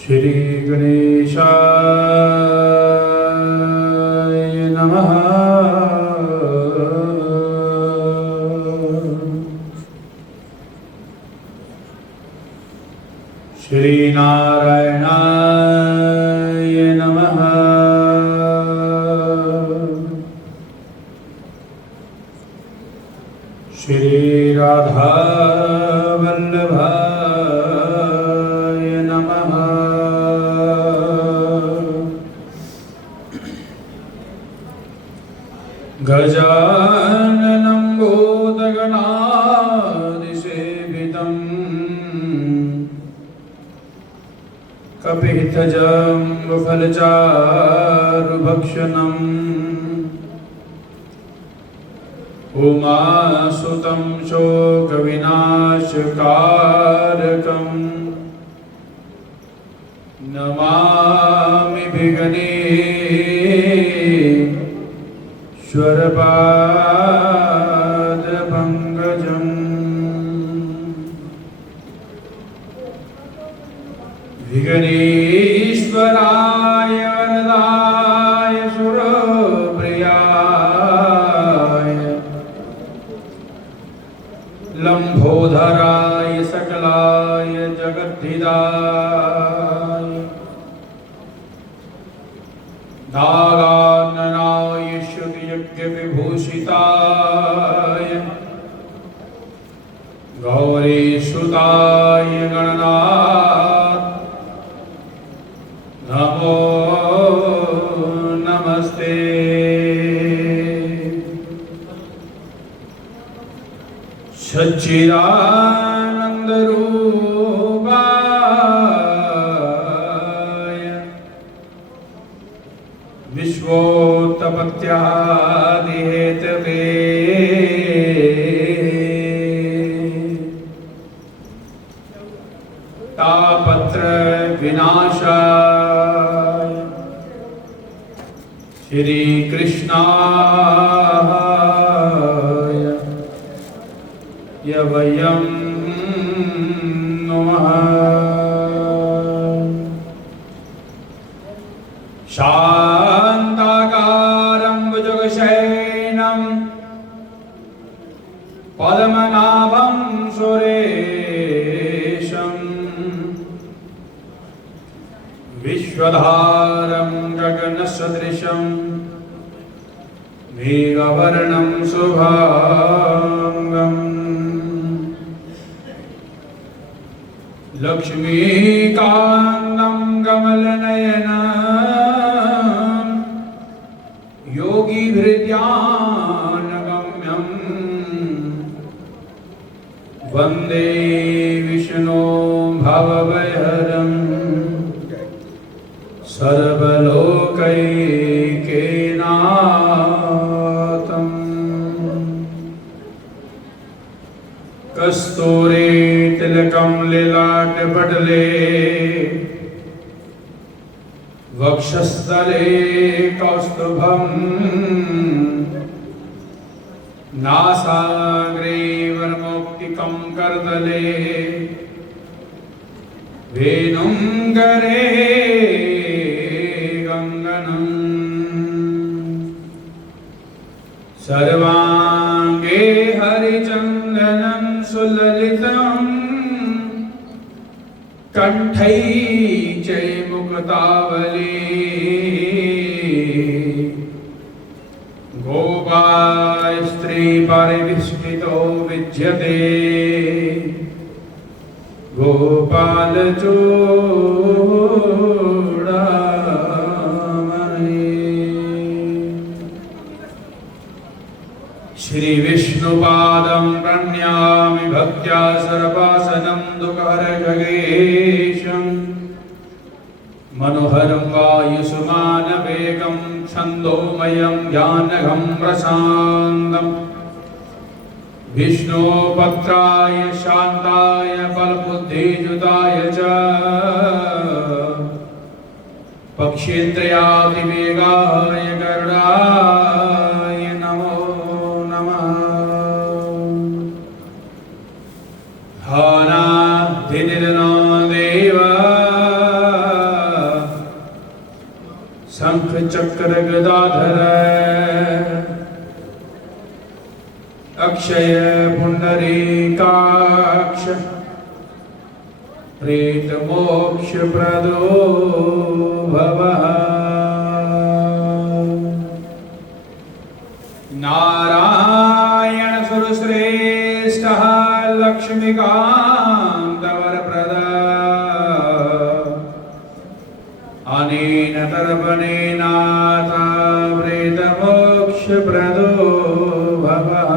श्री गणेशाय नमः। श्री नारायणाय नमः। श्री राधा वल्लभाय नमः। गजाननं भूतगणाधिसेवितं कपित्थजम्बुफलचारुभक्षणम् उमासुतं शोकविनाशकारकं नमामि विघ्नेश्वरपादपङ्कजम्। विघ्नेश्वराय वरदाय सुरप्रियाय लंबोदराय सकलाय जगद्धिदाय नागाननाय श्रुतियज्ञविभूषिताय गौरीसुताय गणनाथ नमो नमस्ते। सच्चिदानंद रूपाय विश्वोत्पत्त्यादिहेतवे तापत्र विनाशाय श्री कृष्णाय वयं नमः। शान्ताकारं भुजगशयनं पद्मनाभं सुरेशं विश्वधारं गगनसदृशं मेघवर्णं शुभांगम् लक्ष्मीकान्तं कमलनयनं योगिभिर्ध्यानगम्यं वन्दे विष्णुं भवभयहरं सर्वलोकैकनाथम्। कस्तूरी तिलकं ललाटपटले वक्षस्थले कौस्तुभं नासाग्रे वरमौक्तिकं करतले वेणुं करे गङ्गनम् सर्वाङ्गे हरिचन्दनं सुललितं कंठै च मुक्तावली गोपास्त्री परिविष्टितो विद्यते गोपालचूडामणि। श्री विष्णुपादं प्रणम्यामि भक्त्या सर्वासनं दुःखहरखगेशं मनोहरं वायुसुमानवेगं छन्दोमयं ज्ञानघं प्रशान्तम् विष्णुपत्राय शान्ताय बलबुद्धियुताय च पक्षेन्द्रयादिवेगाय गरुडाय नमो नमः। भुवनाधिनिधनो देव शंख चक्र गदाधर अक्षय पुंडरीकाक्ष प्रेत मोक्ष प्रदो भवः। नारायण सुरश्रेष्ठः लक्ष्मीकांत वरप्रद अनेन तर्पणेनाथ प्रेत मोक्ष प्रदो भवः।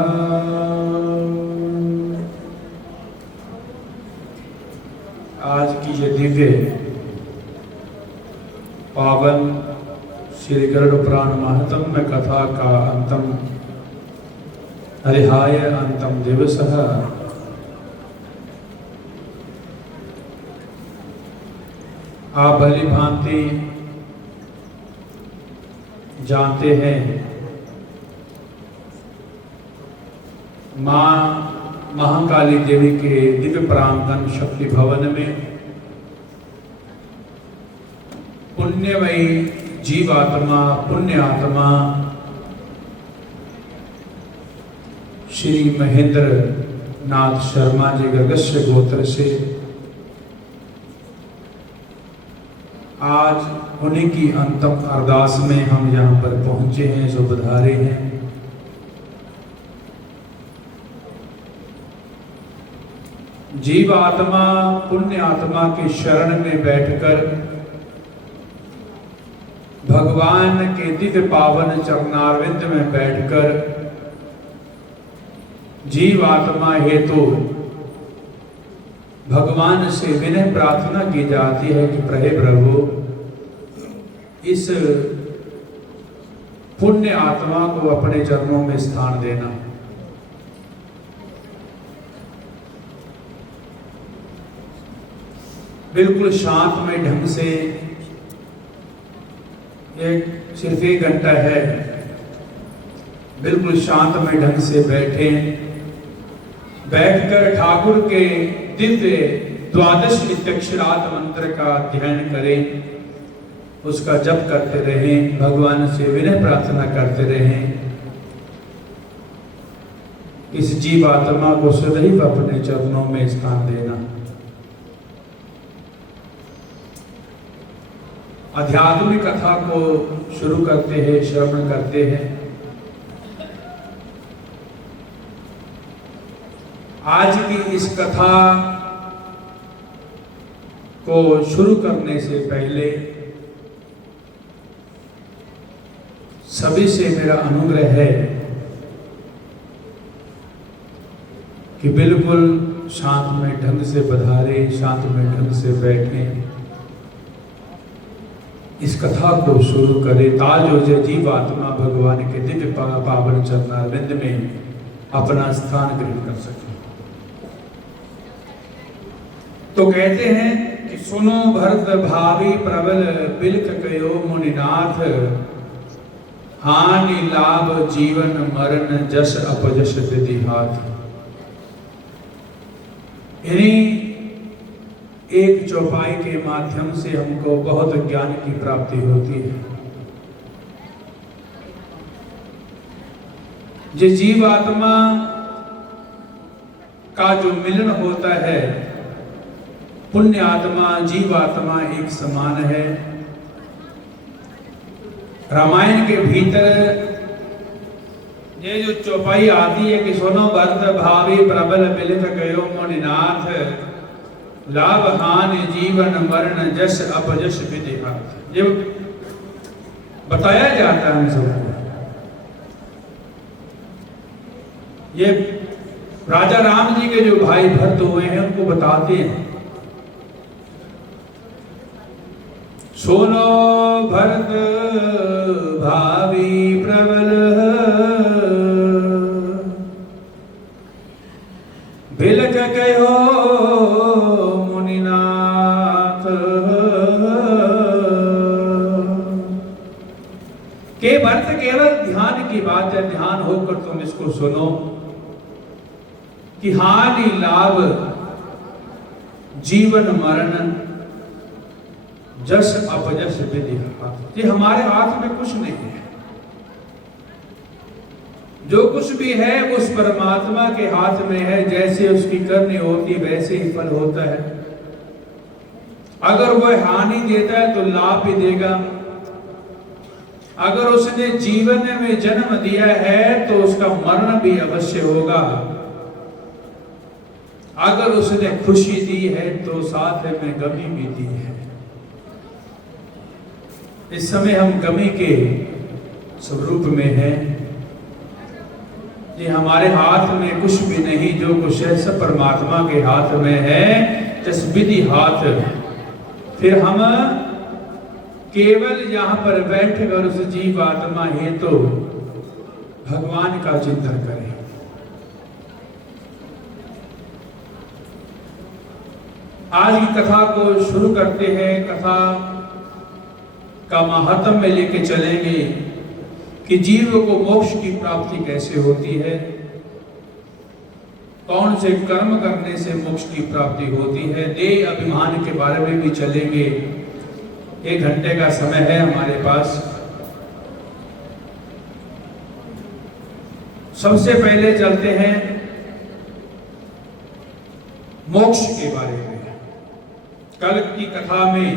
आज की ये दिव्य पावन श्री गरुड़ पुराण महात्म्य कथा का अंतम हरिहाय अंतम दिवस आप भली भांति जानते हैं मां महाकाली देवी के दिव्य प्रांगण शक्ति भवन में पुण्यमयी जीवात्मा पुण्य आत्मा श्री महेंद्र नाथ शर्मा जी गर्गस्य गोत्र से आज उन्हीं की अंतिम अरदास में हम यहाँ पर पहुंचे हैं, जो बधारे हैं। जीव आत्मा पुण्य आत्मा की शरण में बैठकर भगवान के दिव्य पावन चरणारविंद में बैठकर जीव आत्मा हेतु भगवान से विनय प्रार्थना की जाती है कि हे प्रभु इस पुण्य आत्मा को अपने चरणों में स्थान देना। बिल्कुल शांतमय ढंग से सिर्फ 1 घंटा है, बिल्कुल शांतमय ढंग से बैठकर ठाकुर के दिव्य 12 अक्षरात मंत्र का ध्यान करें, उसका जप करते रहें, भगवान से विनय प्रार्थना करते रहें। इस जीव आत्मा को सदैव अपने चरणों में स्थान देना। आध्यात्मिक कथा को शुरू करते हैं, श्रवण करते हैं। आज की इस कथा को शुरू करने से पहले सभी से मेरा अनुग्रह है कि बिल्कुल शांतमय ढंग से बधारे, शांतमय ढंग से बैठें, इस कथा को शुरू करें ताजो जय जीव आत्मा भगवान के दिव्य पावन चरणारविंद में अपना स्थान ग्रहण कर सके। तो कहते हैं कि सुनो भरत भावी प्रबल बिलक कयो मुनिनाथ हानि लाभ जीवन मरण जस अपजस विधि हाथ। इन्हीं एक चौपाई के माध्यम से हमको बहुत ज्ञान की प्राप्ति होती है। जो जीव आत्मा का जो मिलन होता है, पुण्य आत्मा जीव आत्मा एक समान है। रामायण के भीतर ये जो चौपाई आती है कि सुनो भरत भावी प्रबल बिलक कयो मुनिनाथ लाभ हानि जीवन मरण जस अपजस विधि हाथ, ये बताया जाता है सबको। ये राजा राम जी के जो भाई भरत हुए हैं उनको बताते हैं। सुनो भरत भावी प्रबल बिलक कहो मुनिनाथ। के भरत केवल ध्यान की बात है, ध्यान होकर तुम इसको सुनो कि हानि लाभ जीवन मरण जस अपजस विधि हाथ। ये हमारे हाथ में कुछ नहीं है। जो कुछ भी है उस परमात्मा के हाथ में है। जैसे उसकी करनी होती वैसे ही फल होता है। अगर वह हानि देता है तो लाभ भी देगा। अगर उसने जीवन में जन्म दिया है तो उसका मरण भी अवश्य होगा। अगर उसने खुशी दी है तो साथ में गमी भी दी है। इस समय हम गमी के स्वरूप में हैं। ये हमारे हाथ में कुछ भी नहीं। जो कुछ है सब परमात्मा के हाथ में है। जिस विधि हाथ। फिर हम केवल यहाँ पर बैठकर उस जीव आत्मा हेतु तो भगवान का चिंतन करें। आज की कथा को शुरू करते हैं। कथा का महत्व में लेके चलेंगे कि जीव को मोक्ष की प्राप्ति कैसे होती है, कौन से कर्म करने से मोक्ष की प्राप्ति होती है। देह अभिमान के बारे में भी चलेंगे। 1 घंटे का समय है हमारे पास। सबसे पहले चलते हैं मोक्ष के बारे में। कल की कथा में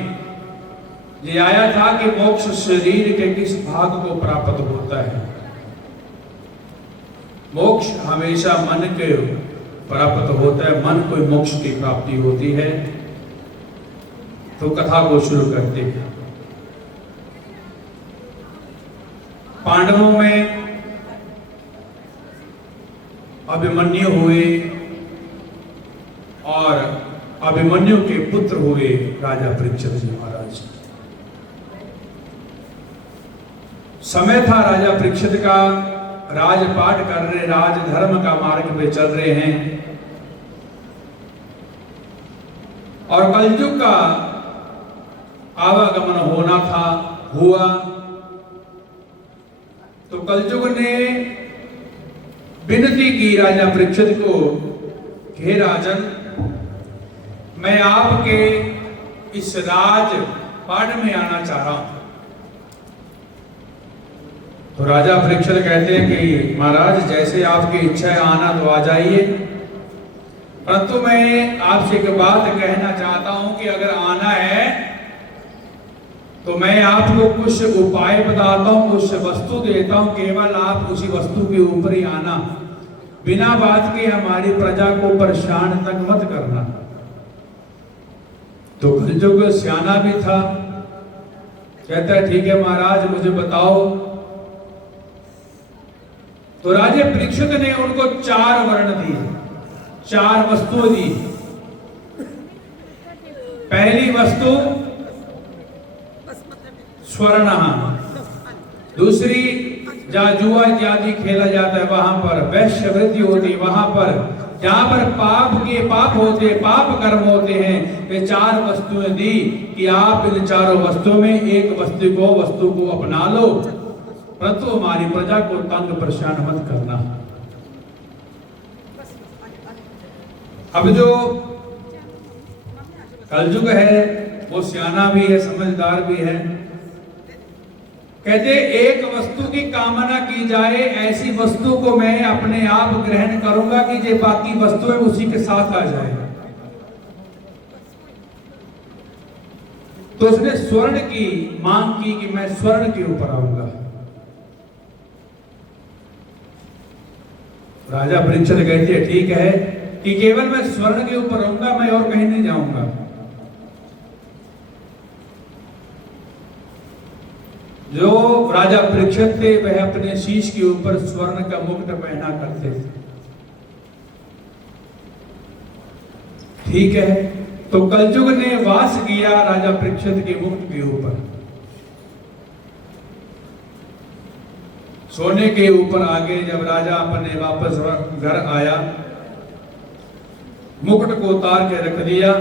ये आया था कि मोक्ष शरीर के किस भाग को प्राप्त होता है। मोक्ष हमेशा मन के प्राप्त होता है। मन को मोक्ष की प्राप्ति होती है। तो कथा को शुरू करते हैं। पांडवों में अभिमन्यु हुए और अभिमन्यु के पुत्र हुए राजा परीक्षित जी महाराज। समय था राजा परीक्षित का। राजपाट कर रहे, राजधर्म का मार्ग पे चल रहे हैं और कलयुग का आवागमन होना था, हुआ। तो कलयुग ने विनती की राजा परीक्षित को, हे राजन, मैं आपके इस राजपाट में आना चाह रहा हूं। तो राजा परीक्षित कहते हैं कि महाराज जैसे आपकी इच्छा है आना तो आ जाइए, परंतु मैं आपसे एक बात कहना चाहता हूं कि अगर आना है तो मैं आपको कुछ उपाय बताता हूं, कुछ वस्तु देता हूं। केवल आप उसी वस्तु के ऊपर ही आना, बिना बात के हमारी प्रजा को परेशान तक मत करना। तो कलयुग सियाना भी था, कहता है ठीक है महाराज मुझे बताओ। तो राजा परीक्षित ने उनको 4 वर्ण दिए, 4 वस्तुएं दी। पहली वस्तु स्वर्ण, दूसरी जहां जुआ इत्यादि खेला जाता है वहां पर वैश्यवृत्ति होती, वहां पर जहां पर पाप होते, पाप कर्म होते हैं। ये 4 वस्तुएं दी कि आप इन 4 वस्तुओं में एक वस्तु को अपना लो, परंतु हमारी प्रजा को तंग परेशान मत करना। अब जो कलयुग है वो सियाना भी है, समझदार भी है। कहते एक वस्तु की कामना की जाए, ऐसी वस्तु को मैं अपने आप ग्रहण करूंगा कि जो बाकी वस्तुएं उसी के साथ आ जाए। तो उसने स्वर्ण की मांग की कि मैं स्वर्ण के ऊपर आऊंगा। राजा परीक्षित कहते हैं ठीक है कि केवल मैं स्वर्ण के ऊपर रहूंगा, मैं और कहीं नहीं जाऊंगा। जो राजा परीक्षित थे वह अपने शीश के ऊपर स्वर्ण का मुकुट पहना करते थे। ठीक है, तो कलयुग ने वास किया राजा परीक्षित के मुकुट के ऊपर। सोने के ऊपर आगे जब राजा अपने वापस घर आया, मुकुट को उतार के रख दिया।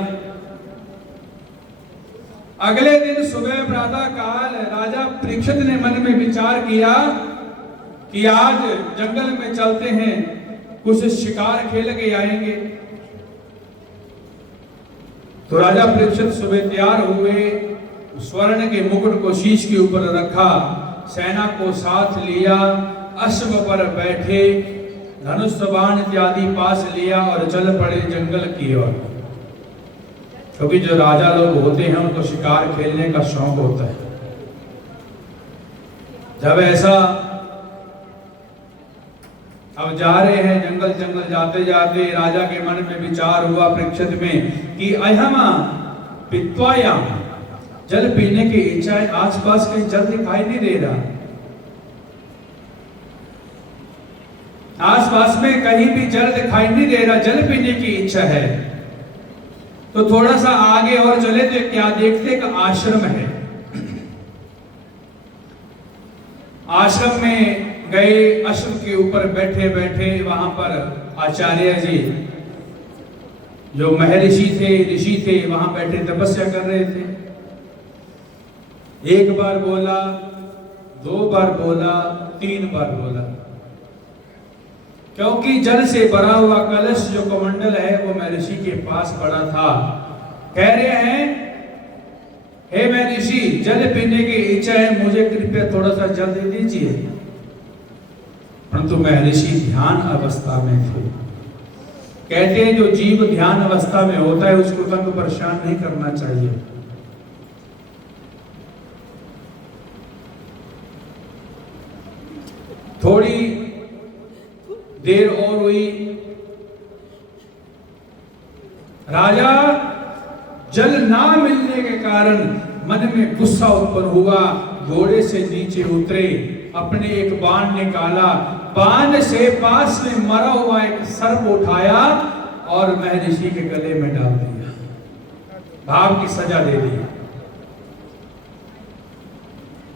अगले दिन सुबह प्रातः काल राजा परीक्षित ने मन में विचार किया कि आज जंगल में चलते हैं, कुछ शिकार खेल के आएंगे। तो राजा परीक्षित सुबह तैयार हुए, स्वर्ण के मुकुट को शीश के ऊपर रखा, सेना को साथ लिया, अश्व पर बैठे, धनुष बाण इत्यादि पास लिया और चल पड़े जंगल की ओर। क्योंकि जो राजा लोग होते हैं उनको शिकार खेलने का शौक होता है। जब ऐसा अब जा रहे हैं जंगल जंगल जाते जाते राजा के मन में विचार हुआ परीक्षित में कि अहमा पित्वायाम, जल पीने की इच्छा है, आसपास कहीं जल दिखाई नहीं दे रहा, आसपास में कहीं भी जल दिखाई नहीं दे रहा, जल पीने की इच्छा है। तो थोड़ा सा आगे और चले तो क्या देखते कि आश्रम है। आश्रम में गए, अश्व के ऊपर बैठे बैठे वहां पर आचार्य जी जो महर्षि थे, ऋषि थे, वहां बैठे तपस्या कर रहे थे। एक बार बोला, दो बार बोला, तीन बार बोला, क्योंकि जल से भरा हुआ कलश जो कमंडल है वो महर्षि के पास पड़ा था। कह रहे हैं, हे महर्षि, जल पीने की इच्छा है, मुझे कृपया थोड़ा सा जल दे दीजिए। परंतु महर्षि ध्यान अवस्था में थे। कहते हैं जो जीव ध्यान अवस्था में होता है उसको तंग परेशान नहीं करना चाहिए। थोड़ी देर और हुई, राजा जल ना मिलने के कारण मन में गुस्सा उत्पन्न हुआ, घोड़े से नीचे उतरे, अपने एक बाण निकाला, बाण से पास में मरा हुआ एक सर्प उठाया और महर्षि के गले में डाल दिया, भाव की सजा दे दी।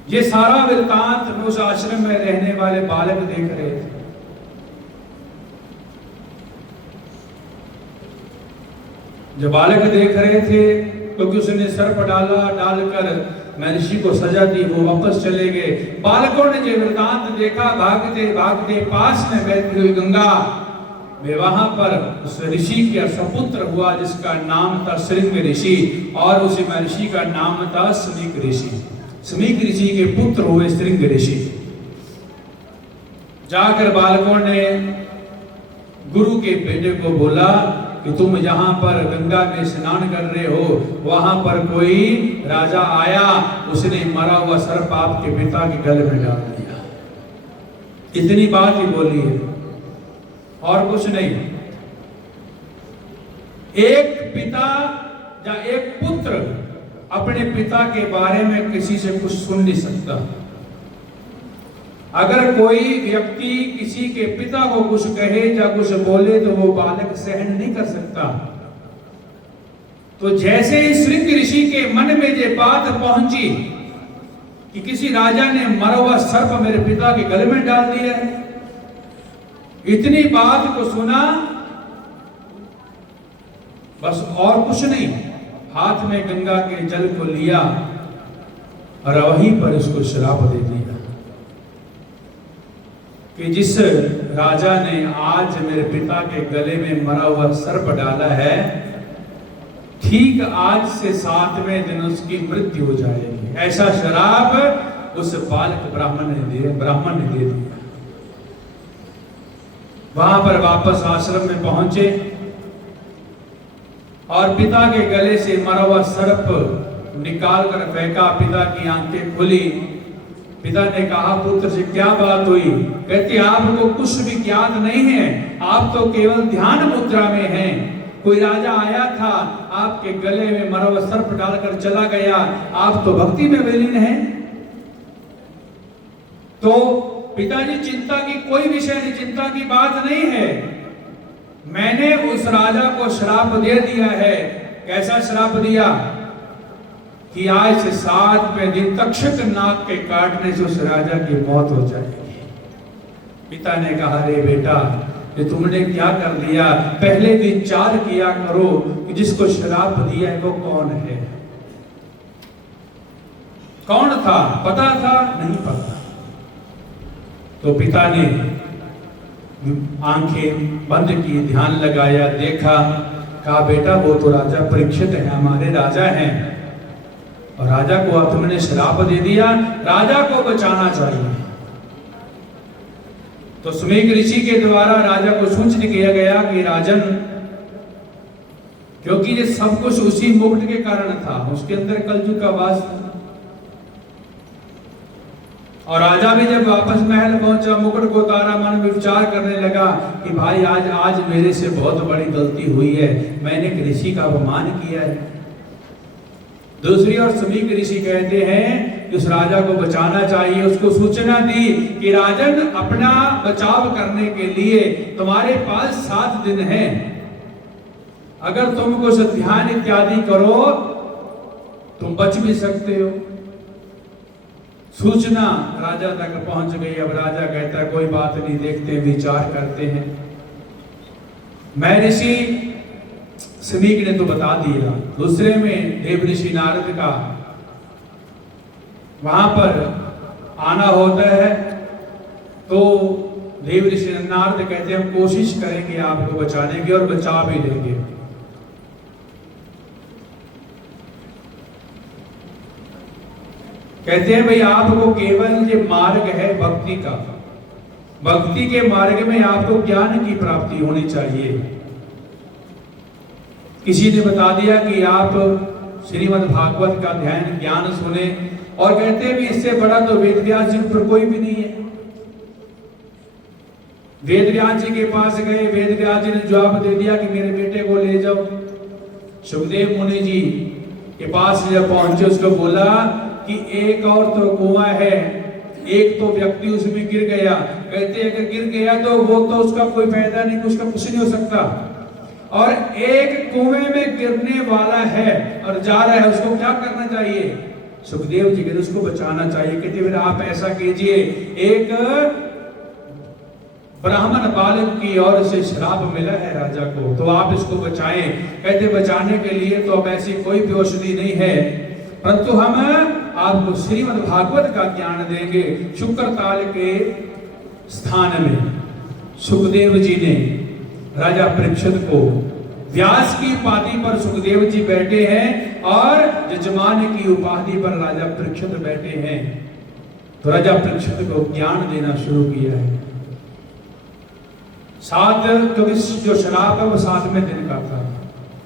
ये सारा वृत्तांत उस आश्रम में रहने वाले बालक देख रहे थे। जो बालक देख रहे थे क्योंकि उसने सर्प डाला, डालकर महर्षि को सजा दी, वो वापस चले गए। बालकों ने जो वृत्तांत देखा, भागते भागते पास में बहती हुई गंगा में वहां पर उस ऋषि का सपुत्र हुआ जिसका नाम था श्रृंग ऋषि, और उस महर्षि का नाम था स्मीक ऋषि। स्मीक ऋषि के पुत्र हुए श्रृंग ऋषि। जाकर बालकों ने गुरु के बेटे को बोला कि तुम यहाँ पर गंगा में स्नान कर रहे हो, वहां पर कोई राजा आया, उसने मरा हुआ सर्प आपके पिता के गले में डाल दिया। इतनी बात ही बोली है और कुछ नहीं। एक पिता या एक पुत्र अपने पिता के बारे में किसी से कुछ सुन नहीं सकता। अगर कोई व्यक्ति किसी के पिता को कुछ कहे या कुछ बोले तो वो बालक सहन नहीं कर सकता। तो जैसे ही श्रृंग ऋषि के मन में ये बात पहुंची कि किसी राजा ने मरा हुआ सर्प मेरे पिता के गले में डाल दिया है, इतनी बात को सुना, बस और कुछ नहीं, हाथ में गंगा के जल को लिया और वहीं पर उसको श्राप दे दिया कि जिस राजा ने आज मेरे पिता के गले में मरा हुआ सर्प डाला है, ठीक आज से 7वें दिन उसकी मृत्यु हो जाएगी। ऐसा श्राप उस बालक ब्राह्मण ने दे दिया। वहां पर वापस आश्रम में पहुंचे और पिता के गले से मरा हुआ सर्प निकाल कर फेंका। पिता की आंखें खुली। पिता ने कहा, पुत्र से क्या बात हुई? कहते, आपको कुछ भी ज्ञात नहीं है, आप तो केवल ध्यान मुद्रा में हैं। कोई राजा आया था, आपके गले में मरा हुआ सर्प डालकर चला गया, आप तो भक्ति में विलीन हैं। तो पिताजी, चिंता की कोई विषय नहीं, चिंता की बात नहीं है। मैंने उस राजा को श्राप दे दिया है। कैसा श्राप दिया? कि आज से 7वें दिन तक्षक नाग के काटने से उस राजा की मौत हो जाएगी। पिता ने कहा, अरे बेटा, ये तुमने क्या कर दिया? पहले विचार किया करो कि जिसको श्राप दिया है वो कौन है। कौन था? पता था? नहीं पता। तो पिता ने आंखें बंद की, ध्यान लगाया, देखा, कहा बेटा वो तो राजा परीक्षित है, हमारे राजा हैं, और राजा को अब तुमने श्राप दे दिया, राजा को बचाना चाहिए। तो सुमेघ ऋषि के द्वारा राजा को सूचित किया गया कि राजन, क्योंकि ये सब कुछ उसी मुकुट के कारण था, उसके अंदर कलयुग का वास था। और राजा भी जब वापस महल पहुंचा, मुकुट को उतारा, मन में विचार करने लगा कि भाई आज मेरे से बहुत बड़ी गलती हुई है, मैंने एक ऋषि का अपमान किया है। दूसरी ओर सुमेघ ऋषि कहते हैं कि उस राजा को बचाना चाहिए, उसको सूचना दी कि राजन अपना बचाव करने के लिए तुम्हारे पास 7 दिन है, अगर तुम कुछ ध्यान इत्यादि करो तुम बच भी सकते हो। सूचना राजा तक पहुंच गई। अब राजा कहता है कोई बात नहीं, देखते हैं, विचार करते हैं। महर्षि सुमेघ ने तो बता दिया। दूसरे में देव ऋषि नारद का वहां पर आना होता है, तो देव ऋषि नारद कहते हैं हम कोशिश करेंगे आपको बचाने की, और बचा भी लेंगे। कहते हैं भाई आपको केवल ये मार्ग है भक्ति का, भक्ति के मार्ग में आपको ज्ञान की प्राप्ति होनी चाहिए। किसी ने बता दिया कि आप श्रीमद् भागवत का ध्यान ज्ञान सुने, और कहते हैं भी इससे बड़ा तो वेद व्यास जी पर कोई भी नहीं है। वेद व्यास जी के पास गए, वेद व्यास जी ने जवाब दे दिया कि मेरे बेटे को ले जाओ। सुखदेव मुनि जी के पास जब पहुंचे, उसको बोला कि एक और तो कुआं है, एक तो व्यक्ति उसमें गिर गया। कहते अगर गिर गया तो वो तो उसका कोई फायदा नहीं, उसका कुछ नहीं हो सकता, और एक कुएं में गिरने वाला है और जा रहा है, उसको क्या करना चाहिए? सुखदेव जी कहते उसको बचाना चाहिए। कहते फिर आप ऐसा कीजिए, एक ब्राह्मण बालक की ओर से श्राप मिला है राजा को, तो आप इसको बचाएं। कहते बचाने के लिए तो अब ऐसी कोई भी औषधि नहीं है, परंतु हम आपको श्रीमद् भागवत का ज्ञान देंगे। शुक्र ताल के स्थान में सुखदेव जी ने राजा परीक्षित को, व्यास की उपाधि पर सुखदेव जी बैठे हैं और यजमान की उपाधि पर राजा परीक्षित बैठे हैं। तो राजा परीक्षित को ज्ञान देना शुरू किया है। 7 क्योंकि जो श्राप है वो 7वें दिन का था,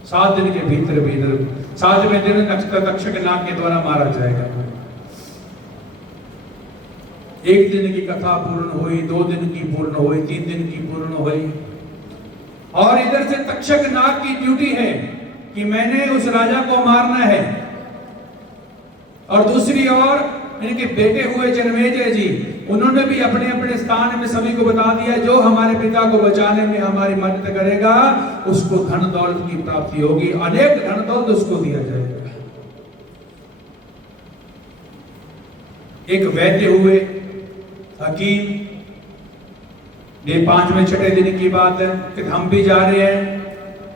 7 दिन के भीतर 7वें दिन तक्षक नाग के द्वारा मारा जाएगा। 1 दिन की कथा पूर्ण हुई, 2 दिन की पूर्ण हुई, 3 दिन की पूर्ण हुई, और इधर से तक्षक नाग की ड्यूटी है कि मैंने उस राजा को मारना है। और दूसरी ओर इनके बेटे हुए जन्मेजय जी, उन्होंने भी अपने अपने स्थान में सभी को बता दिया जो हमारे पिता को बचाने में हमारी मदद करेगा उसको धन दौलत की प्राप्ति होगी, अनेक धन दौलत उसको दिया जाएगा। एक वैद्य हुए हकीम, ये 5वें छठे दिन की बात है कि हम भी जा रहे हैं।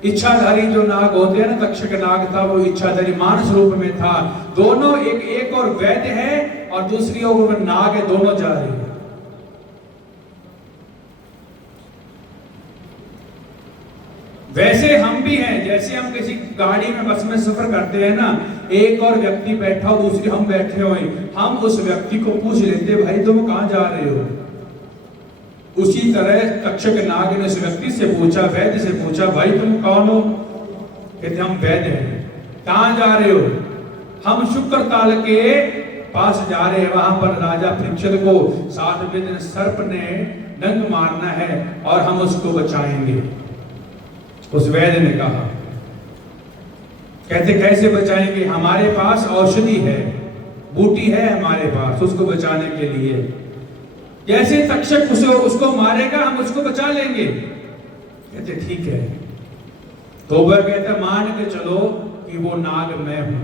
इच्छाधारी जो नाग होते हैं ना, तक्षक नाग था, वो इच्छाधारी मानस रूप में था। दोनों एक और वैद्य है और दूसरी ओर नाग है, दोनों जा रहे हैं। वैसे हम भी हैं, जैसे हम किसी गाड़ी में बस में सफर करते हैं ना, एक और व्यक्ति बैठा हो, दूसरी हम बैठे हुए, हम उस व्यक्ति को पूछ लेते भाई तुम कहां जा रहे हो। उसी तरह तक्षक नाग ने उस व्यक्ति से पूछा, वैद्य से पूछा, भाई तुम कौन हो? कहते हम वैद्य हैं। कहां जा रहे हो? हम शुक्र ताल के पास जा रहे हैं, वहां पर राजा परीक्षित को 7वें दिन सर्प ने डंक मारना है और हम उसको बचाएंगे। उस वैद्य ने कहा, कहते कैसे बचाएंगे? हमारे पास औषधि है, बूटी है हमारे पास उसको बचाने के लिए। जैसे तक्षक उसको मारेगा हम उसको बचा लेंगे। कहते ठीक है। तो वह कहता मान के चलो कि वो नाग मैं हूं।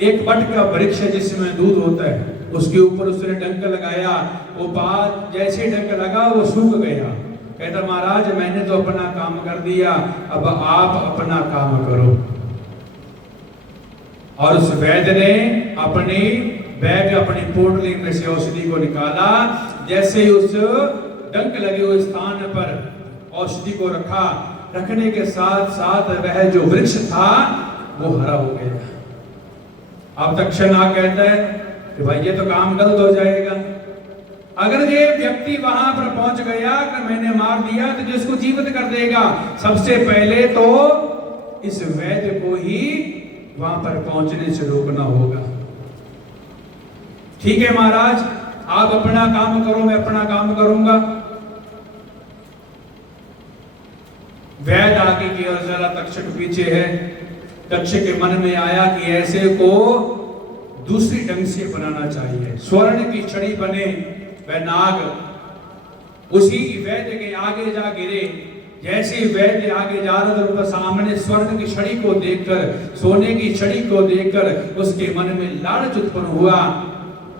एक बट का वृक्ष है जिसमें दूध होता है, उसके ऊपर उसने डंक लगाया, वो बात जैसे डंक लगा वो सूख गया। कहता महाराज मैंने तो अपना काम कर दिया, अब आप अपना काम करो। और उस वैद्य ने अपनी बैग, अपनी पोटली में से औषधि को निकाला। जैसे ही उस डंक लगे हुए स्थान पर औषधि को रखा, रखने के साथ साथ वह जो वृक्ष था वो हरा हो गया। अब तक्षनाग कहता है कि भाई ये तो काम गलत हो जाएगा। अगर ये व्यक्ति वहां पर पहुंच गया, अगर मैंने मार दिया तो जिसको जीवित कर देगा। सबसे पहले तो इस वैद्य को ही वहां पर पहुंचने से रोकना होगा। ठीक है महाराज, आप अपना काम करो, मैं अपना काम करूंगा। वैद्य आगे की ओर जरा, तक्षक पीछे है। तक्षक के मन में आया कि ऐसे को दूसरी ढंग से बनाना चाहिए। स्वर्ण की छड़ी बने, वह नाग उसी वैद्य के आगे जा गिरे। जैसे वैद्य आगे जा रहा था, सामने स्वर्ण की छड़ी को देखकर, सोने की छड़ी को देखकर उसके मन में लालच उत्पन्न हुआ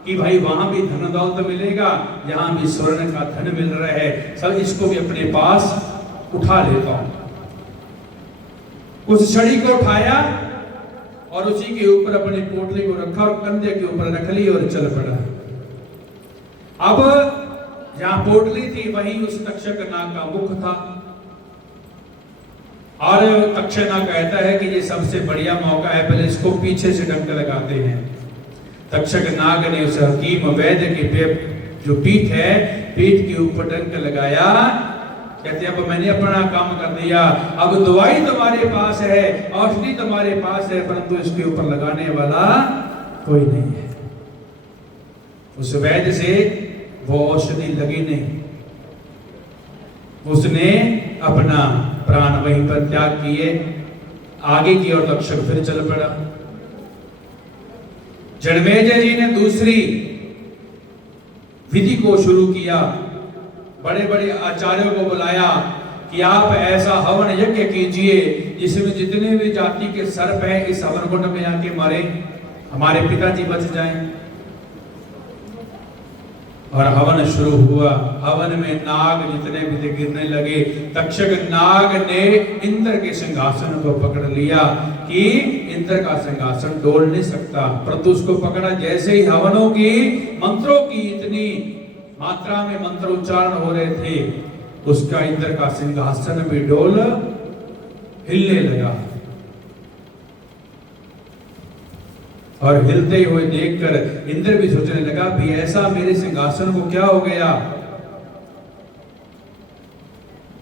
कि भाई वहां भी धन दौलत मिलेगा, यहां भी स्वर्ण का धन मिल रहा है, सब इसको भी अपने पास उठा लेता हूं। उस छड़ी को उठाया और उसी के ऊपर अपनी पोटली को रखा और कंधे के ऊपर रख ली और चल पड़ा। अब जहां पोटली थी वहीं उस तक्षक नाग का मुख था। और तक्षनाग कहता है कि ये सबसे बढ़िया मौका है, पहले इसको पीछे से डंक लगाते हैं। तक्षक नाग ने उस हकीम वैद्य की जो पीठ है, पीठ के ऊपर डंक लगाया। कहते अब मैंने अपना काम कर दिया, अब दवाई तुम्हारे पास है, औषधि तुम्हारे पास है, परंतु इसके ऊपर लगाने वाला कोई नहीं है। उस वैद्य से वो औषधि लगी नहीं। उसने अपना प्राण वहीं पर त्याग किए। आगे की ओर तक्षक फिर चल पड़ा। जन्मेजय जी ने दूसरी विधि को शुरू किया। बड़े बड़े आचार्यों को बुलाया कि आप ऐसा हवन यज्ञ कीजिए जिसमें जितने भी जाति के सर्प हैं इस हवन कुंड में आके मारे, हमारे पिताजी बच जाएं। और हवन शुरू हुआ। हवन में नाग जितने भी थे गिरने लगे। तक्षक नाग ने इंद्र के सिंहासन को पकड़ लिया कि इंद्र का सिंहासन डोल नहीं सकता, परंतु उसको पकड़ा। जैसे ही हवनों की मंत्रों की इतनी मात्रा में मंत्र उच्चारण हो रहे थे, उसका इंद्र का सिंहासन भी डोल हिलने लगा। और हिलते हुए देखकर इंद्र भी सोचने लगा भी ऐसा मेरे सिंहासन को क्या हो गया।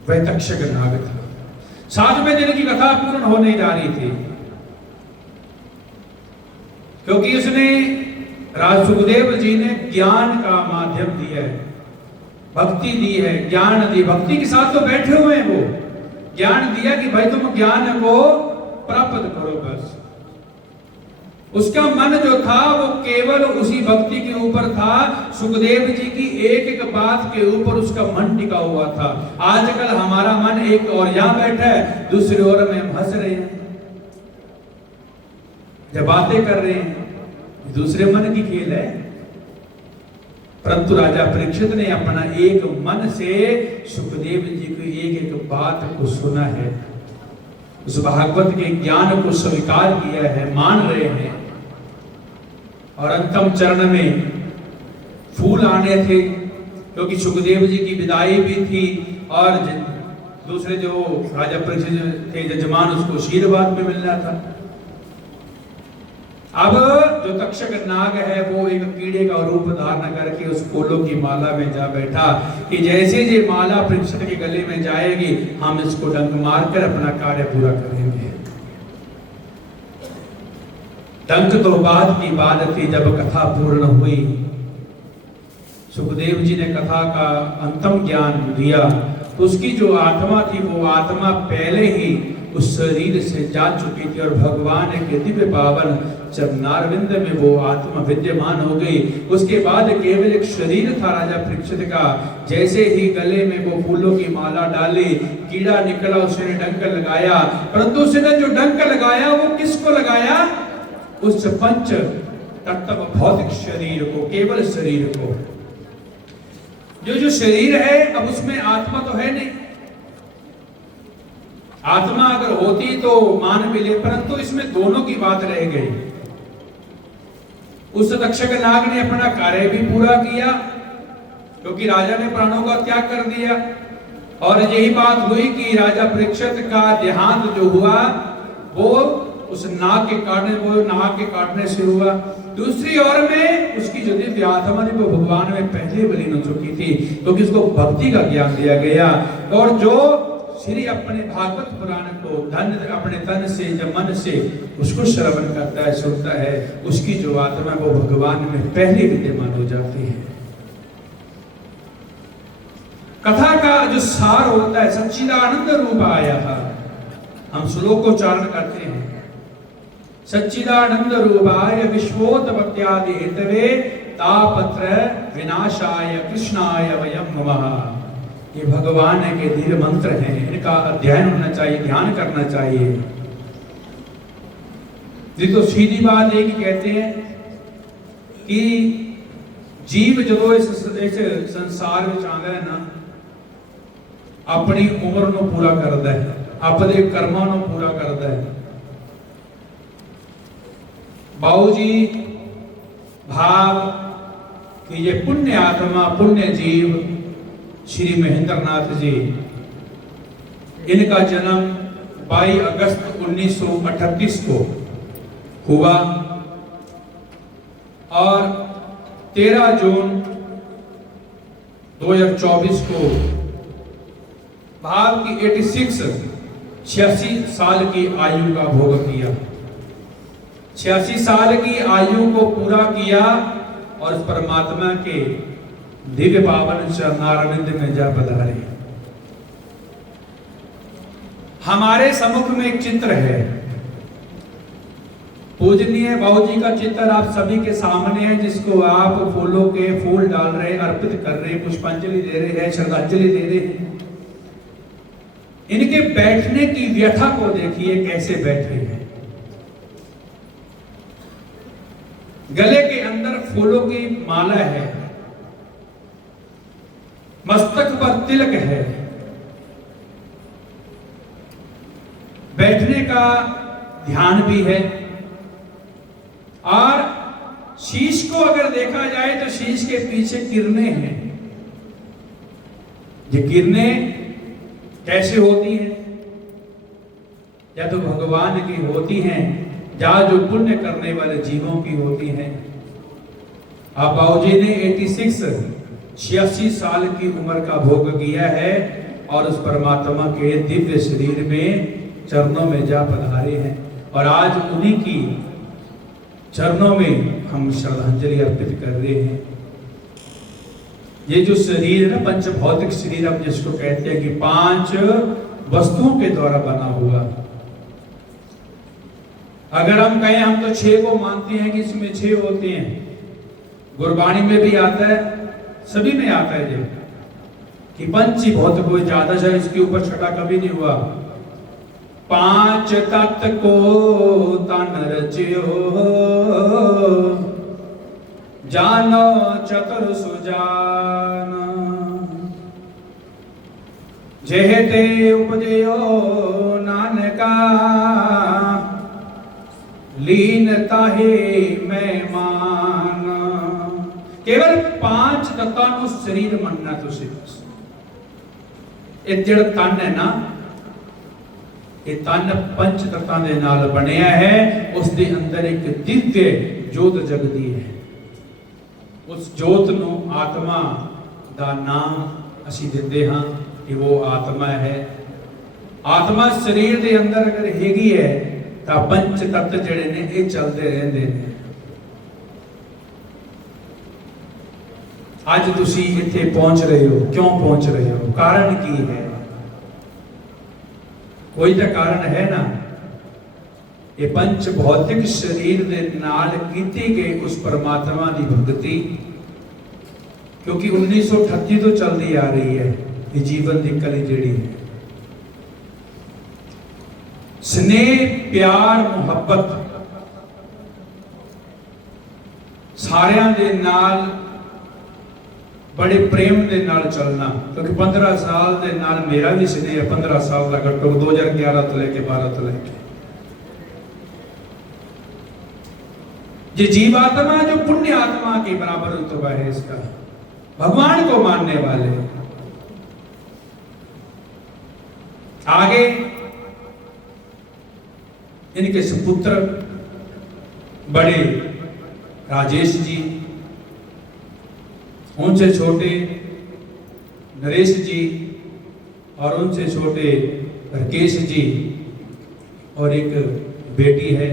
वह तक्षक नाग था। 7वें दिन की कथा पूर्ण होने जा रही थी, क्योंकि उसने राज सुखदेव जी ने ज्ञान का माध्यम दिया है, भक्ति दी है, ज्ञान दी। भक्ति के साथ तो बैठे हुए हैं, वो ज्ञान दिया कि भाई तुम ज्ञान को प्राप्त करो। बस उसका मन जो था वो केवल उसी भक्ति के ऊपर था। सुखदेव जी की एक एक बात के ऊपर उसका मन टिका हुआ था। आजकल हमारा मन एक और यहां बैठा है, दूसरी ओर में हम हंस रहे हैं, जब बातें कर रहे हैं, दूसरे मन की खेल है। परंतु राजा परीक्षित ने अपना एक मन से सुखदेव जी की एक एक बात को सुना है, उस भागवत के ज्ञान को स्वीकार किया है, मान रहे हैं। और अंतिम चरण में फूल आने थे, क्योंकि सुखदेव जी की विदाई भी थी और दूसरे जो राजा परीक्षित थे जजमान, उसको आशीर्वाद भी मिलना था। अब जो तक्षक नाग है वो एक कीड़े का रूप धारण करके उस फूलों की माला में जा बैठा कि जैसे ये माला परीक्षित के गले में जाएगी, हम इसको डंक मारकर अपना कार्य पूरा करेंगे। डंक तो बाद की बात थी, जब कथा पूर्ण हुई, सुखदेव जी ने कथा का अंतिम ज्ञान दिया। उसकी जो आत्मा थी वो आत्मा पहले ही उस शरीर से जा चुकी थी और भगवान के दिव्य पावन चरणारविंद में वो आत्मा विद्यमान हो गई। उसके बाद केवल एक शरीर था राजा परीक्षित का। जैसे ही गले में वो फूलों की माला डाली, कीड़ा निकला, उसने डंक लगाया। परंतु उसने जो डंक लगाया वो किसको लगाया? उस पंच तत्व भौतिक शरीर को, केवल शरीर को। जो शरीर है, अब उसमें आत्मा तो है नहीं। आत्मा अगर होती तो मान भी ले, परंतु इसमें दोनों की बात रह गई। उस तक्षक नाग ने अपना कार्य भी पूरा किया, क्योंकि राजा ने प्राणों का त्याग कर दिया। और यही बात हुई कि राजा परीक्षित का देहांत जो हुआ वो उस नाग के काटने से हुआ। दूसरी ओर में उसकी जो दिव्य आत्मा थी वो भगवान में पहले विलीन हो चुकी थी, क्योंकि उसको भक्ति का ज्ञान दिया गया। और जो श्री अपने भागवत पुराण को अपने तन से जब मन से उसको श्रवण करता है, सुनता है, उसकी जो आत्मा वो भगवान में पहले विद्यमान हो जाती है। कथा का जो सार होता है, सच्चिदानंद रूप आया, हम श्लोकोच्चारण करते हैं, सच्चिदानंद रूपाय विश्वोत्पत्त्यादि हेतवे तापत्र विनाशाय कृष्णाय वयं नमः। ये भगवान के धीर मंत्र हैं, इनका अध्ययन होना चाहिए, ध्यान करना चाहिए। ये तो सीधी बात एक ही कहते हैं कि जीव जो इस संसार में आंदा है ना, अपनी उम्र नो पूरा करता है, अपने कर्मां नो पूरा करता है। बाबू जी भाव कि ये पुण्य आत्मा, पुण्य जीव श्री महेंद्रनाथ जी, इनका जन्म 22 अगस्त 1938 को हुआ और 13 जून 2024 को भाव की 86 साल की आयु का भोग किया। 86 साल की आयु को पूरा किया और उस परमात्मा के दिव्य पावन चरणारविंद में जा पधारे। हमारे सम्मुख में एक चित्र है, पूजनीय बाबू जी का चित्र आप सभी के सामने है, जिसको आप फूलों के फूल डाल रहे, अर्पित कर रहे, पुष्पांजलि दे रहे हैं, श्रद्धांजलि दे रहे हैं। इनके बैठने की व्यथा को देखिए, कैसे बैठे हैं। गले के अंदर फूलों की माला है, मस्तक पर तिलक है, बैठने का ध्यान भी है। और शीश को अगर देखा जाए तो शीश के पीछे किरणें हैं। ये किरणें कैसे होती हैं? या तो भगवान की होती हैं, या जो पुण्य करने वाले जीवों की होती हैं। आप बाबूजी ने 86 साल की उम्र का भोग किया है और उस परमात्मा के दिव्य शरीर में चरणों में जा पधारे हैं। और आज उन्हीं की चरणों में हम श्रद्धांजलि अर्पित कर रहे हैं। ये जो शरीर है ना, पंच भौतिक शरीर हम जिसको कहते हैं कि 5 वस्तुओं के द्वारा बना हुआ। अगर हम कहें हम तो 6 को मानते हैं कि इसमें 6 होते हैं, गुरबाणी में भी आता है, सभी में आता है ये कि पंच भौतिक कोई ज्यादा है, इसके ऊपर छठा कभी नहीं हुआ। 5 तत्व को तन रचियो, जानो चतुर सुजान, जेहते उपजयो नानका, लीन ताहे मैं मान। केवल 5 तत्वां शरीर मनना तुसी। ये जिहड़ा तन है ना, ये तन पंच तत्वां दे नाल बनिया है। उस दे अंदर एक दिव्य जोत जगदी है। उस जोत नूं आत्मा दा नाम असी दिंदे हां कि वो आत्मा है। आत्मा शरीर दे अंदर अगर हैगी है तां पंच तत्व जिहड़े ने ये चलते रहंदे ने। आज तुसी इत्थे पहुंच रहे हो, क्यों पहुंच रहे हो? कारण की है? कोई तो कारण है ना। ये पंच भौतिक शरीर दे नाल कीती गई उस परमात्मा दी भक्ति, क्योंकि 1938 तो चलती आ रही है ये जीवन दी कली जिहड़ी है। स्नेह, प्यार, मुहब्बत सारियां दे नाल बड़े प्रेम दे नाल चलना। क्योंकि 15 साल दे नाल मेरा भी स्नेह है, 15 साल का घट्टो 2011 तो लेके 12 तो लेके। ये जीवात्मा जो पुण्य आत्मा के बराबर रुतबा है इसका, भगवान को मानने वाले। आगे इनके सुपुत्र बड़े राजेश जी, उनसे छोटे नरेश जी, और उनसे छोटे राकेश जी, और एक बेटी है।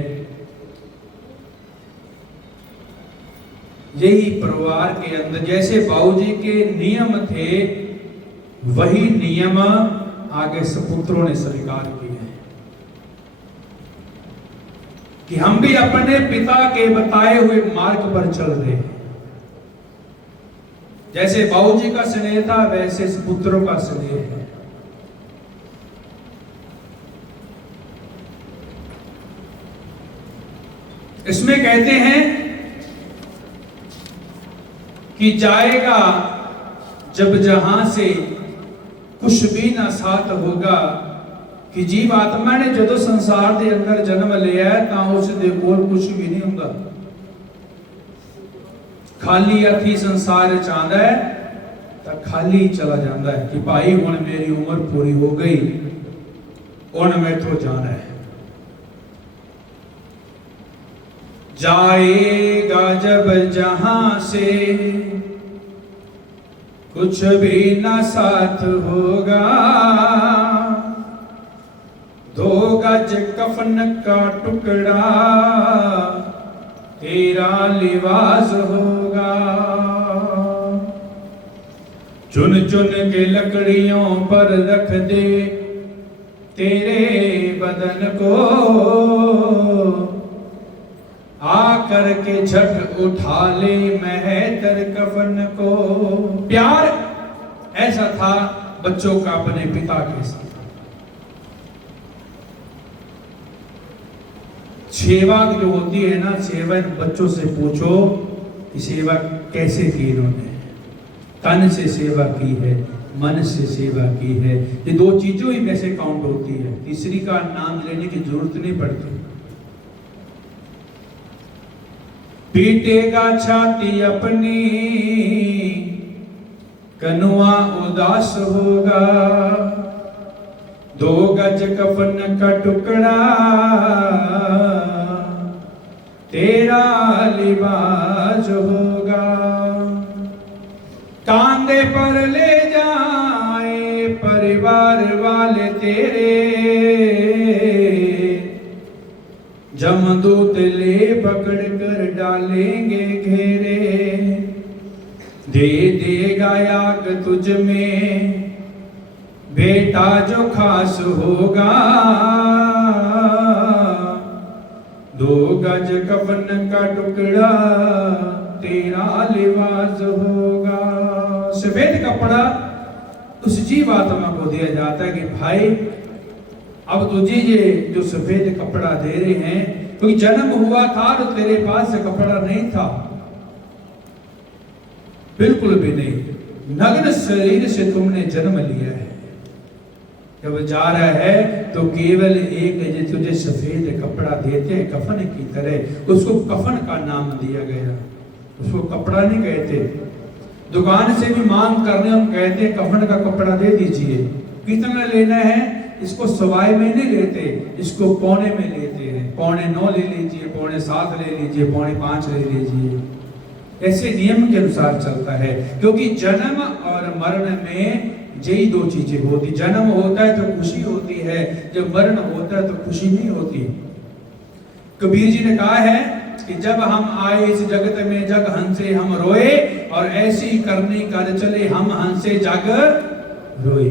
यही परिवार के अंदर जैसे बाबूजी के नियम थे, वही नियम आगे सपुत्रों ने स्वीकार किए हैं कि हम भी अपने पिता के बताए हुए मार्ग पर चल रहे हैं। जैसे बाबूजी का स्नेह था, वैसे सपुत्रों का स्नेह है। इसमें कहते हैं कि जाएगा जब जहां से कुछ भी ना साथ होगा, कि जीव आत्मा ने जो संसार के अंदर जन्म लिया है ਤਾਂ ਉਸ ਦੇ ਕੋਲ कुछ भी नहीं ਹੁੰਦਾ। खाली अर्थी संसार चाहता है तो खाली चला जाता है कि भाई हुण मेरी उम्र पूरी हो गई, हुण मैथों जाना है। जाएगा जब जहां से कुछ भी ना साथ होगा, 2 गज कफन का टुकड़ा तेरा लिबास होगा। चुन चुन के लकड़ियों पर रख दे तेरे बदन को, आकर के झट उठा ले महतर कफन को। प्यार ऐसा था बच्चों का अपने पिता के साथ। सेवा जो होती है ना, सेवा बच्चों से पूछो कि सेवा कैसे की इन्होंने। तन से सेवा की है, मन से सेवा की है। ये 2 चीजों ही वैसे काउंट होती है, तीसरी का नाम लेने की जरूरत नहीं पड़ती। पीटेगा छाती अपनी कनुआ उदास होगा, 2 गज कफन का टुकड़ा तेरा लिबास होगा। कांधे पर ले जाए परिवार वाले तेरे, जमदूत ले पकड़ कर डालेंगे घेरे। दे देगा आग तुझ में बेटा जो खास होगा, 2 गज कफन का टुकड़ा तेरा लिबास होगा। सफेद कपड़ा उस जीव आत्मा को दिया जाता है कि भाई अब तुझे ये जो सफेद कपड़ा दे रहे हैं, क्योंकि जन्म हुआ था तो तेरे पास कपड़ा नहीं था, बिल्कुल भी नहीं। नग्न शरीर से तुमने जन्म लिया है। जब जा रहा है तो केवल एक जो तुझे सफेद कपड़ा देते हैं कफन की तरह, उसको कफन का नाम दिया गया, उसको कपड़ा नहीं कहते। दुकान से भी मांग करने हम कहते हैं कफन का कपड़ा दे दीजिए, कितना लेना है, इसको सवाई में नहीं लेते, इसको पौने में लेते हैं। 8:45 ले लीजिए, 7:45 ले लीजिए, 5:45 ले लीजिए। ऐसे नियम के अनुसार चलता है, क्योंकि जन्म और मरण में यही 2 चीजें होती। जन्म होता है तो खुशी होती है, जब मरण होता है तो खुशी नहीं होती। कबीर जी ने कहा है कि जब हम आए इस जगत में जग हंसे हम रोए, और ऐसी करनी कर चले हम हंसे जग रोए।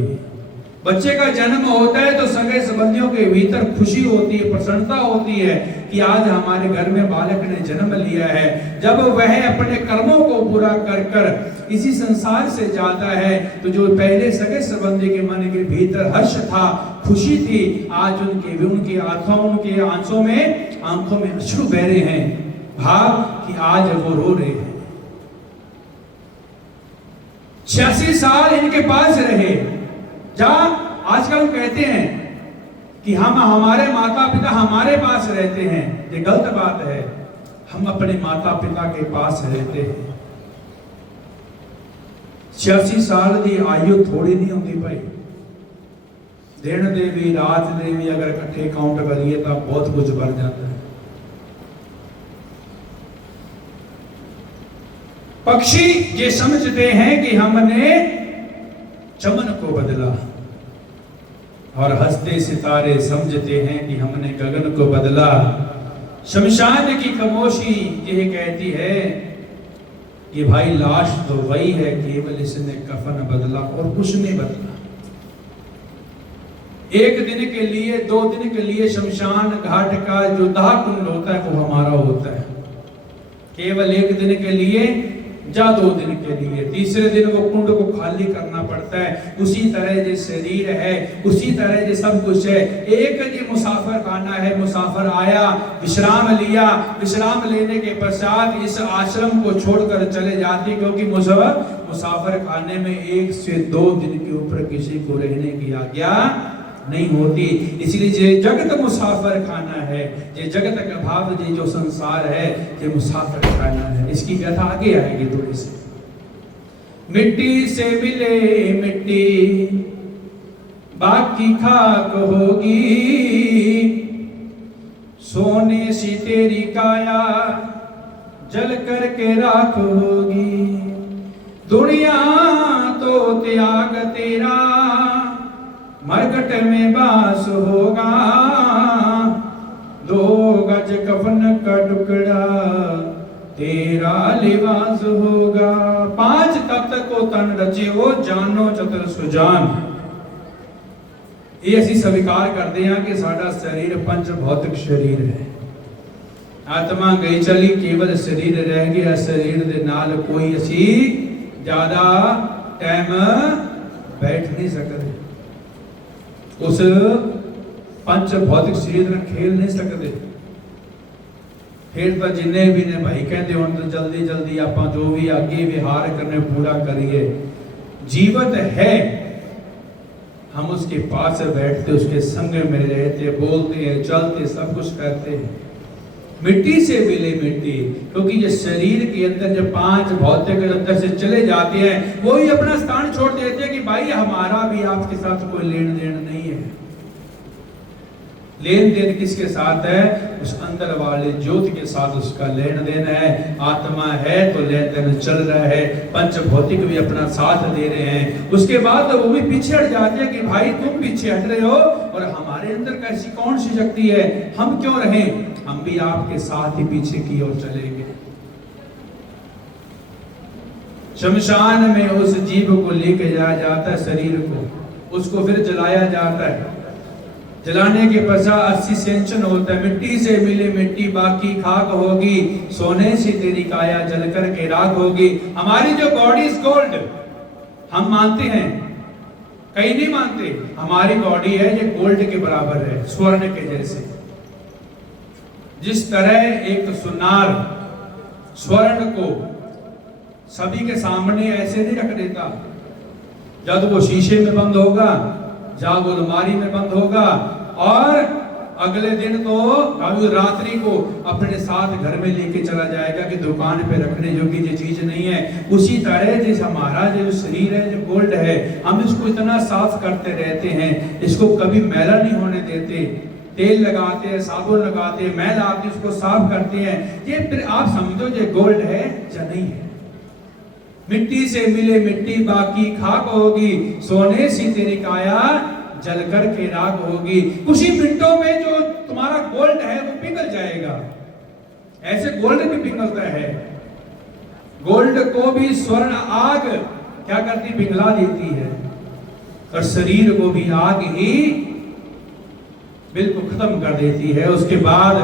बच्चे का जन्म होता है तो सगे संबंधियों के भीतर खुशी होती है, प्रसन्नता होती है कि आज हमारे घर में बालक ने जन्म लिया है। जब वह अपने कर्मों को पूरा कर कर इसी संसार से जाता है, तो जो पहले सगे संबंधी के मन के भीतर हर्ष था, खुशी थी, आज उनके आंखों में अश्रु बह रहे हैं, भाव कि आज वो रो रहे हैं। 86 साल इनके पास रहे। जहां आजकल हम कहते हैं कि हमारे माता पिता हमारे पास रहते हैं, ये गलत बात है। हम अपने माता पिता के पास रहते हैं। 86 साल की आयु थोड़ी नहीं होती भाई। दिन दे भी रात दे भी अगर इकट्ठे काउंट करिए तो बहुत कुछ बढ़ जाता है। पक्षी ये समझते हैं कि हमने चमन को बदला, और हंसते सितारे समझते हैं कि हमने गगन को बदला। शमशान की खामोशी ये कहती है कि भाई लाश तो वही है, केवल इसने कफन बदला और कुछ नहीं बदला। एक दिन के लिए, 2 दिन के लिए शमशान घाट का जो दाह कुंड होता है वो हमारा होता है, केवल एक दिन के लिए, जा 2 दिन के लिए, तीसरे दिन वो कुंड को खाली करना पड़ता है। उसी तरह जो शरीर है, उसी तरह जो सब कुछ है, एक जो मुसाफिर खाना है, मुसाफिर आया, विश्राम लिया, विश्राम लेने के पश्चात इस आश्रम को छोड़कर चले जाते, क्योंकि मुसाफिर खाने में 1 से 2 दिन के ऊपर किसी को रहने की आज्ञा नहीं होती। इसलिए ये जगत मुसाफिर खाना है, ये जगत का भाव, ये जो संसार है ये मुसाफिर खाना है। इसकी व्यथा आगे आएगी थोड़ी सी। मिट्टी से मिले मिट्टी बाकी खाक होगी, सोने सी तेरी काया जल करके राख होगी। दुनिया तो त्याग तेरा मरकट में बास होगा, 2 गज कफन का टुकड़ा तेरा लिबास होगा। 5 तत्व को तन रचे हो, जानो चतुर सुजान। ये ਅਸੀਂ स्वीकार करते हैं कि साडा शरीर पंच भौतिक शरीर है। आत्मा गई चली, केवल शरीर रह गया। शरीर दे नाल कोई असी ज्यादा टाइम बैठ नहीं सकते, उस पंच भौतिक शरीर में खेल नहीं सकते। फिर तो जिन्हें भी ने भाई कहते हो तो जल्दी जल्दी आप जो भी आगे विहार करने पूरा करिए। जीवित है, हम उसके पास बैठते, उसके संग में रहते, बोलते हैं, चलते, सब कुछ करते हैं। मिट्टी से मिले मिट्टी, क्योंकि ये शरीर के अंदर जब 5 भौतिक अंदर से चले जाते हैं, वो ही अपना स्थान छोड़ देते हैं कि भाई हमारा भी आपके साथ कोई लेन देन नहीं है। लेन देन किसके साथ है? उस अंदर वाले ज्योति के साथ उसका लेन देन है। आत्मा है तो लेन देन चल रहा है, पंच भौतिक भी अपना साथ दे रहे हैं। उसके बाद वो भी पीछे हट जाते हैं कि भाई तुम पीछे हट रहे हो और हमारे अंदर कैसी कौन सी शक्ति है, हम क्यों रहें, हम भी आपके साथ ही पीछे की ओर चलेंगे। शमशान में उस जीव को लेके जाया जाता है, शरीर को, उसको फिर जलाया जाता है। जलाने के पश्चात 80 सेंचन होता है। मिट्टी से मिले मिट्टी बाकी खाक होगी, सोने से तेरी काया जल कर के राख होगी। हमारी जो बॉडी इज गोल्ड, हम मानते हैं, कई नहीं मानते। हमारी बॉडी है ये गोल्ड के बराबर है, स्वर्ण के जैसे। जिस तरह एक सुनार स्वर्ण को सभी के सामने ऐसे नहीं रख देता, जब वो शीशे में बंद होगा, जब वो अलमारी में बंद होगा, और अगले दिन तो अभी रात्रि को अपने साथ घर में लेके चला जाएगा कि दुकान पे रखने योग्य ये चीज नहीं है। उसी तरह जिस हमारा जो शरीर है, जो गोल्ड है, हम इसको इतना साफ करते रहते हैं, इसको कभी मैला नहीं होने देते। तेल लगाते हैं, साबुन लगाते हैं, मैल आती उसको साफ करते हैं। ये फिर आप समझो ये गोल्ड है या नहीं है। मिट्टी से मिले मिट्टी बाकी खाक होगी, सोने सी तेरी काया जल कर के राख होगी। कुछ ही मिनटों में जो तुम्हारा गोल्ड है वो पिघल जाएगा। ऐसे गोल्ड भी पिघलता है। गोल्ड को भी स्वर्ण आग क्या करती, पिघला देती है, और शरीर को भी आग ही बिल्कुल खत्म कर देती है। उसके बाद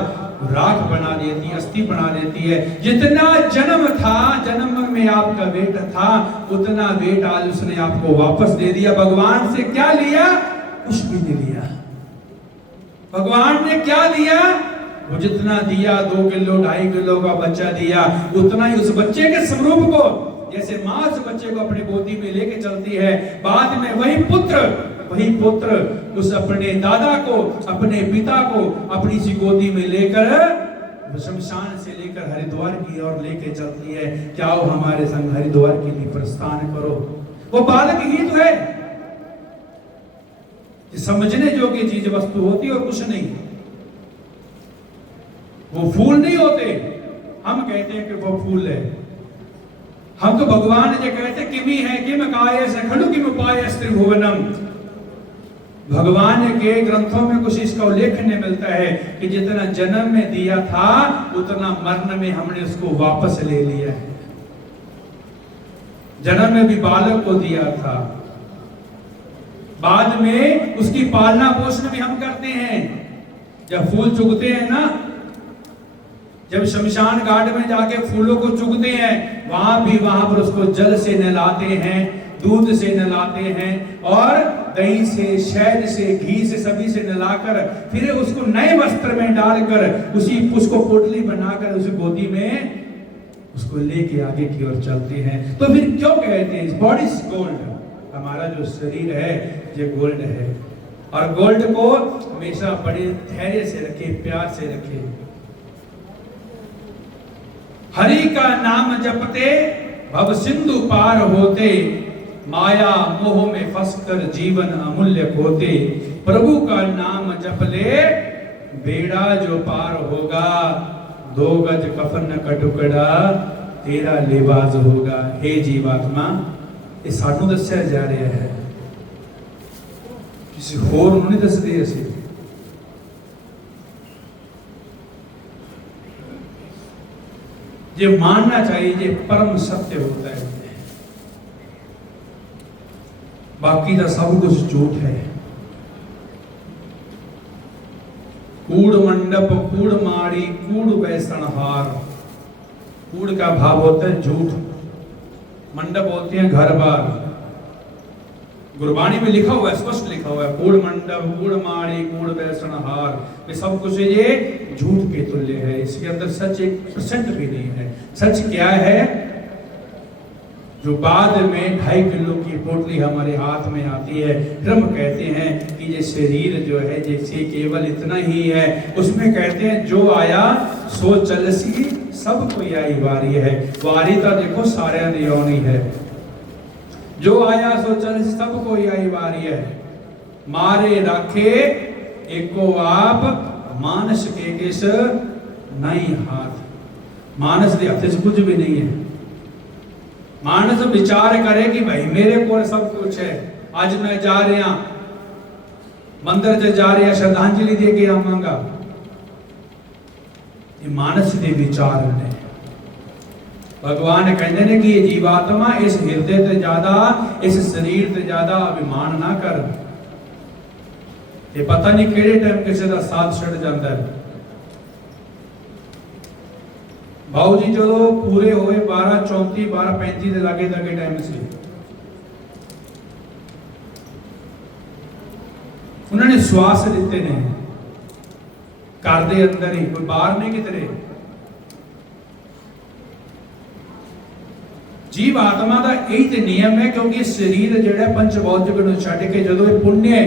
राख बना देती है, अस्थि बना देती है। जितना जन्म था, जन्म में आपका वेट था, उतना वेट आज उसने आपको वापस दे दिया। भगवान से क्या लिया? कुछ भी नहीं लिया। भगवान ने क्या दिया? वो जितना दिया, 2 किलो 2.5 किलो का बच्चा दिया, उतना ही उस बच्चे के स्वरूप को, जैसे माँ उस बच्चे को अपनी गोदी में लेके चलती है, बाद में वही पुत्र उस अपने दादा को, अपने पिता को अपनी सी गोदी में लेकर शमशान से लेकर हरिद्वार की ओर लेके चलती है। जाओ हमारे संग हरिद्वार के लिए प्रस्थान करो। वो बालक ही तो है। समझने योग्य चीज वस्तु होती और कुछ नहीं। वो फूल नहीं होते, हम कहते हैं कि वो फूल है। हम तो भगवान जो कहते किमी है किम कायस खंडु किम उपायस त्रिभुवनम। भगवान के ग्रंथों में कुछ इसका उल्लेखन मिलता है कि जितना जन्म में दिया था उतना मरण में हमने उसको वापस ले लिया है। जन्म में भी बालक को दिया था, बाद में उसकी पालना पोषण भी हम करते हैं। जब फूल चुगते हैं ना, जब शमशान घाट में जाके फूलों को चुगते हैं, वहां पर उसको जल से नहलाते हैं, दूध से नहलाते हैं और दही से, शहद से, घी से, सभी से नहलाकर फिर उसको नए वस्त्र में डालकर उसको पोटली बनाकर उस गोदी में उसको लेके आगे की ओर चलते हैं। तो फिर क्यों कहते हैं बॉडी इज गोल्ड, हमारा जो शरीर है ये गोल्ड है। और गोल्ड को हमेशा बड़े धैर्य से रखे, प्यार से रखे। हरि का नाम जपते भव सिंधु पार होते, माया मोह में फंसकर जीवन अमूल्य खोते। प्रभु का नाम जप ले बेड़ा जो पार होगा, 2 गज कफन का टुकड़ा तेरा लिबास होगा। हे जीवात्मा, ये सानू दस्या जा रहा है, किसी होर नहीं दसदे असीं। ये मानना चाहिए ये परम सत्य होता है, बाकी का सब कुछ झूठ है। कूड़ मंडप कूड़ माड़ी कूड़ वैसणहार। कूड़ का भाव होता है झूठ, मंडप होते हैं घर बार। गुरबाणी में लिखा हुआ है, स्पष्ट लिखा हुआ है, कूड़ मंडप कूड़ माड़ी कूड़ वैसणहार। ये सब कुछ ये झूठ के तुल्य है, इसके अंदर सच 1% भी नहीं है। सच क्या है? जो बाद में 2.5 किलो की पोटली हमारे हाथ में आती है, फिर हम कहते हैं कि ये शरीर जो है जैसे केवल इतना ही है। उसमें कहते हैं जो आया सो चलसी सब कोई आई वारी है। वारी तो देखो सारे दी आनी है। जो आया सो चलसी सब कोई आई वारी है। मारे राखे एको आप मानस के किस नहीं हाथ। मानस के हाथ से कुछ भी नहीं है। मानस विचार करे कि भाई मेरे को सब कुछ है, आज मैं जा रहा मंदिर से जा रहा श्रद्धांजलि दे के आवांगा। ये मानस के विचार ने। भगवान कहते हैं कि ये जीवात्मा इस हृदय से ज्यादा, इस शरीर से ज्यादा अभिमान ना कर। ये पता नहीं केड़े टाइम किसी का साथ छड़ जाता है। भाऊ जी जो पूरे होए 12:34 12:35 के लागे तक टाइम से उन्होंने श्वास दिते ने घर दे अंदर ही, कोई बाहर नहीं किधरे। जीव आत्मा का यही तो नियम है, क्योंकि शरीर जो पंचभौतिक को छड़ के जो पुण्य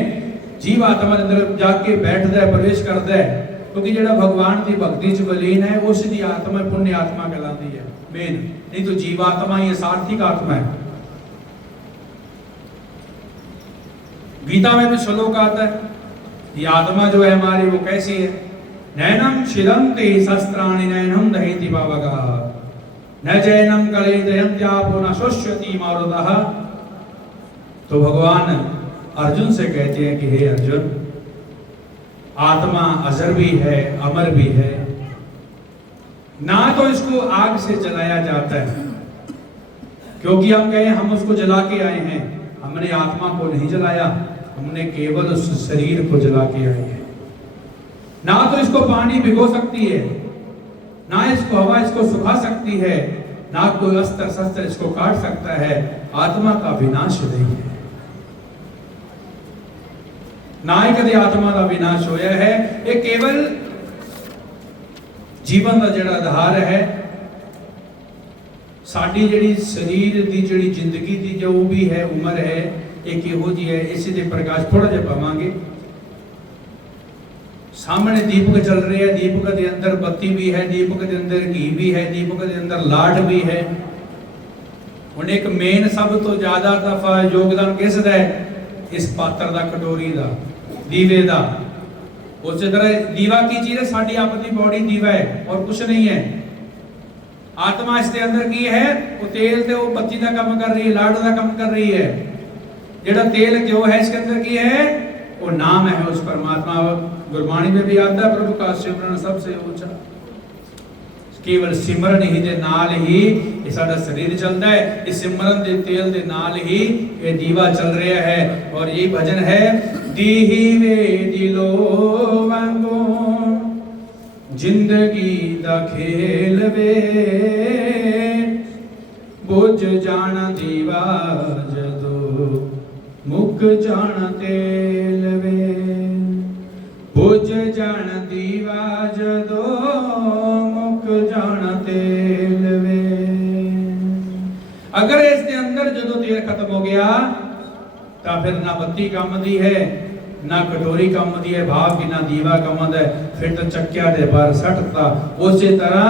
जीव आत्मा अंदर जाके बैठता है, प्रवेश करता है, क्योंकि जो भगवान की भक्ति च बलीन है उसकी आत्मा पुण्य आत्मा कहलाती है मेन। नहीं तो जीवात्मा ये सार्थिक आत्मा है। गीता में भी श्लोक आता है, ये आत्मा जो है हमारी वो कैसी है? नैनम शिरंति शस्त्राणि नैनम दहति पावका न जैनम कलेदयन्त्यापो न शोष्यति मारुतः। तो भगवान अर्जुन से कहते हैं कि हे अर्जुन, आत्मा अजर भी है, अमर भी है। ना तो इसको आग से जलाया जाता है, क्योंकि हम कहें हम उसको जला के आए हैं। हमने आत्मा को नहीं जलाया, हमने केवल उस शरीर को जला के आए हैं। ना तो इसको पानी भिगो सकती है, ना इसको हवा इसको सुखा सकती है, ना कोई अस्त्र शस्त्र इसको काट सकता है। आत्मा का विनाश नहीं है, ना ही कभी आत्मा का विनाश होया है। ये केवल जीवन का जिहड़ा आधार है, साडी जिहड़ी शरीर की जिहड़ी जिंदगी की जो भी है उम्र है, एक इहो जी है। इसी दे प्रकाश थोड़ा जिहा पावांगे। सामने दीपक चल रहे हैं, दीपक के अंदर बत्ती भी है, दीपक के अंदर घी भी है, दीपक के अंदर लाड भी है। हुण एक मेन सब तो ज्यादा दफा योगदान किसदा है? इस पात्र का, कटोरी का। ਦੀਵੇ ਦਾ। ਉਸੇ ਤਰ੍ਹਾਂ ਦੀਵਾ ਕੀ ਚੀਜ਼ ਹੈ? ਸਾਡੀ ਆਪਣੀ ਬੋਡੀ ਦੀਵਾ ਹੈ और कुछ नहीं है। आत्मा इसके अंदर की है? वो तेल ते वो बत्ती का काम कर रही है, लाडू का काम कर रही है। जेड़ा तेल क्यों है इसके अंदर की है? वो नाम है उस परमात्मा। गुरबाणी में भी आता है, प्रभु का सिमरन सबसे ऊंचा। केवल सिमरन ही दे नाल ही ये साडा शरीर चलता है। इस सिमरन दे तेल दे नाल ही ये दीवा चल रहा है। और ये भजन है, दीवे दिलो वांगो जिंदगी दा खेल वे, बुझ जाना दीवा जदों मुक जाना तेल वे, बुझ जाना दीवा जदों मुक जाना तेल वे। अगर इसके अंदर जदों तेल खत्म हो गया तो फिर ना बत्ती काम दी है, ना कटोरी काम दी है, भाव की ना दीवा काम है, फिर तो चक्किया दे बार सटता। उसी तरह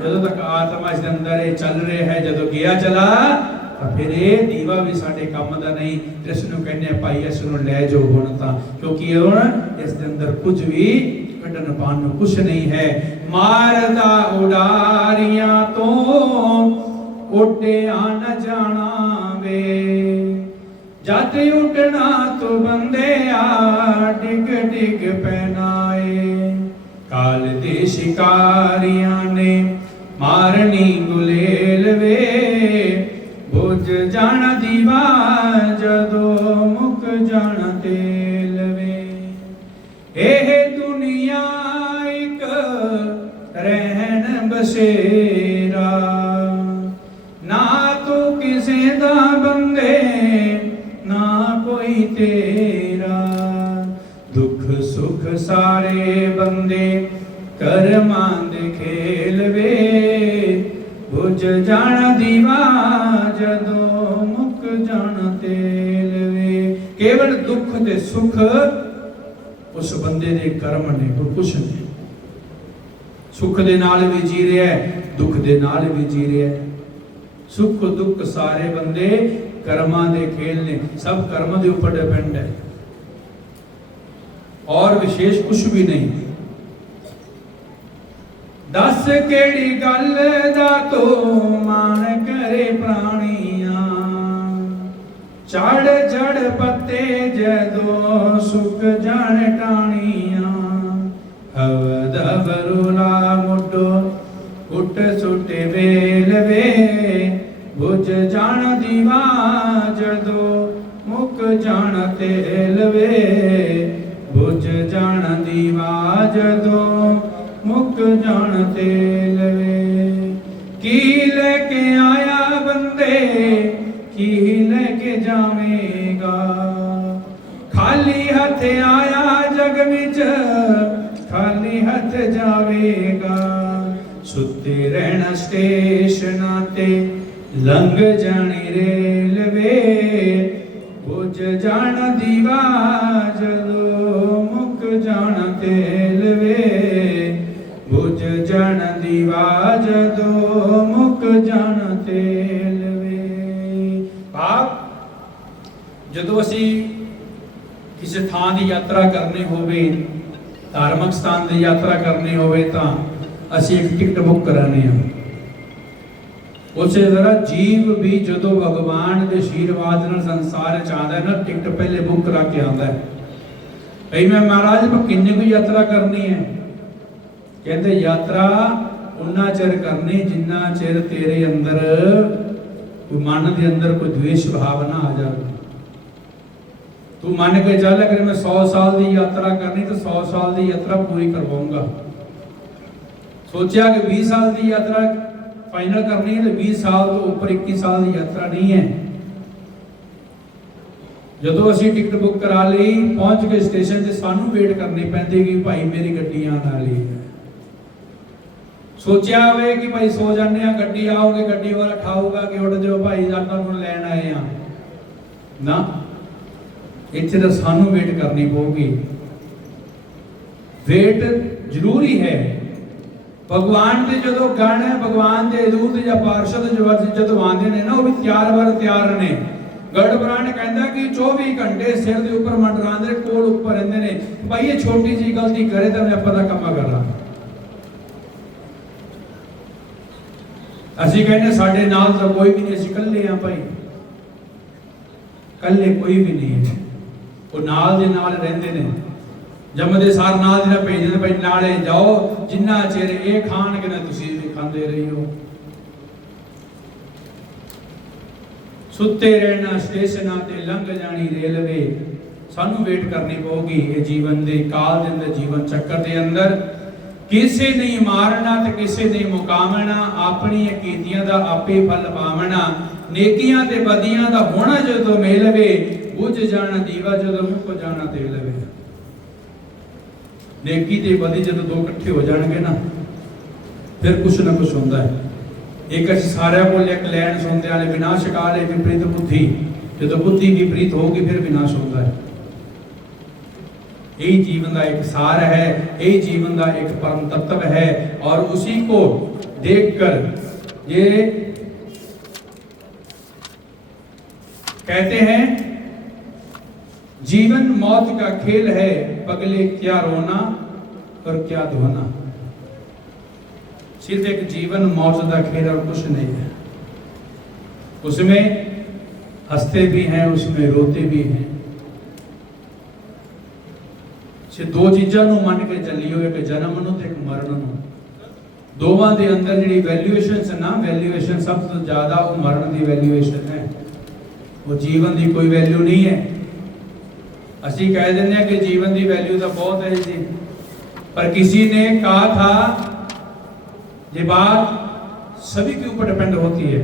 जदों तक आत्मा इसके अंदर चल रहे है, जदों गया चला तो फिर ये दीवा भी साडे काम दा नहीं। इस नूं कहने भाई इस नूं लै जाओ हुण तां, क्योंकि हुण इस दे अंदर कुछ भी कढन पाण नूं कुछ नहीं है। मारदा उडारियां तो उड्डिया न जाना वे, जद उठना तो बंदे आ डिग डिग पहनाए। काल दे शिकारियां ने मारनी गुलेल वे, बुझ जाना दीवा जदों मुक जाना तेल वे। एह दुनिया एक रहन बसेरा, ना तो किसे दा बंदे ना कोई तेरा। दुख सुख सारे बंदे करमां दे खेल वे, बुझ जाना दीवा जदों मुक जाना तेल वे। केवल दुख ते सुख उस बंदे दे कर्म ने, और कुछ नहीं। सुख दे नाल भी जी रहा है, दुख दे नाल भी जी रहा है। सुख दुख सारे बंदे कर्मां दे खेल ने, सब कर्म दे ऊपर डिपेंड है और विशेष कुछ भी नहीं। दस केड़ी गल दा तो मान करे प्राणियां, चढ़ चढ़ पत्ते जदों सुक जान टाणियां। हवद बरूला मुड्डो उठ सुटे वेल वे, बुझ जान दीवा जदों मुक जान तेल वे, बुझ जान दीवा जदों मुक जान तेल वे। की लेके आया बंदे की लेके जावेगा, खाली हथ आया जग विच खाली हथ जावेगा। सुते रहना स्टेशनां ते लंघ जानी रेलवे, बुझ जाना दीवा जदों मुक जाना तेल वे, बुझ जाना दीवा जदों मुक जाना तेल वे। भाव जदों असी किसी थां दी यात्रा करनी होवे, धार्मिक स्थान दी यात्रा करनी होवे तां असी एक टिकट बुक कराने हैं। उसे तरह जीव भी जदों भगवान के आशीर्वाद नाल संसार च आंदा है ना, टिकट पहले बुक करा के आंदा है। भाई मैं महाराज मैं किन्नी कोई यात्रा करनी है? कहते यात्रा उन्ना चिर करनी जिन्ना चिर तेरे अंदर कोई मन के अंदर कोई द्वेष भावना आ जाए। तू मन के चल अगर मैं 100 साल की यात्रा करनी तो 100 साल की यात्रा पूरी करवाऊंगा। सोचा कि 20 साल की यात्रा फाइनल करनी है तो 20 साल तो ऊपर 21 साल की यात्रा नहीं है। जदों असी टिकट बुक करा ली, पहुंच गए स्टेशन से, सानू वेट करनी पैंदी कि भाई मेरी गड्डी आने वाली है। सोचा होवे कि भाई सो जाने आ, गड्डी आओगे, गड्डी वाला उठाऊगा कि उठ जाओ भाई तुहानू लैण आए हैं ना, इत्थे तो सानू वेट करनी पऊगी। वेट जरूरी है। भगवान के जो गण है, भगवान के दूत या पार्षद जो आते ने ना, वो भी तैयार बर तैयार ने। गढ़बरान कहता कि 24 घंटे सिर के उपर मंडरांदे कोल उपर रहंदे ने भाई ये छोटी जी गलती करे तो मैं पता कमा करा असी कहने साडे नाल तो कोई भी नहीं असी कल्ले हां भाई कल्ले कोई भी नहीं है वो नाल दे नाल रहंदे ने जमदे सार नाल दे भेजदे भाई नाले जाओ जिन्ना चिर ये खान के ना तुसी खांदे रही हो सुते रहना स्टेशनां ते लंघ जानी रेलवे सानू वेट करनी पऊगी ये जीवन दे काल दे अंदर जीवन चक्कर दे अंदर किसे नहीं मारना ते किसे नहीं मुकामना अपनी कीतियां दा आपे फल पावना नेकियां ते बदियां दा होना जदों मेलवे बुझ जाना दीवा जदों मुक जाना तेल लवे नेकी ते बदी जदों दो इकट्ठे हो जाणगे ना फिर कुछ ना कुछ होंदा है एक असीं सारे कोल एक लैन सुनते वाले विनाश काल है विपरीत बुद्धि जदों बुद्धि विपरीत होगी फिर विनाश होता है यही जीवन का एक सार है यही जीवन का एक परम तत्व है और उसी को देखकर ये कहते हैं जीवन मौत का खेल है पगले क्या रोना और क्या धोना सिर्फ एक जीवन मौत का खेल और कुछ नहीं है उसमें हंसते भी हैं उसमें रोते भी हैं दो चीज़ों को मन के चलियो एक जन्म नूं ते एक मरण नूं दोवां दे अंदर जिहड़ी वैल्यूएशन ना वैल्यूएशन सब तो ज्यादा वो मरण की वैल्यूएशन है वो जीवन की कोई वैल्यू नहीं है असी कह देते हैं कि जीवन की वैल्यू तो बहुत है जी पर किसी ने कहा था ये बात सभी के ऊपर डिपेंड होती है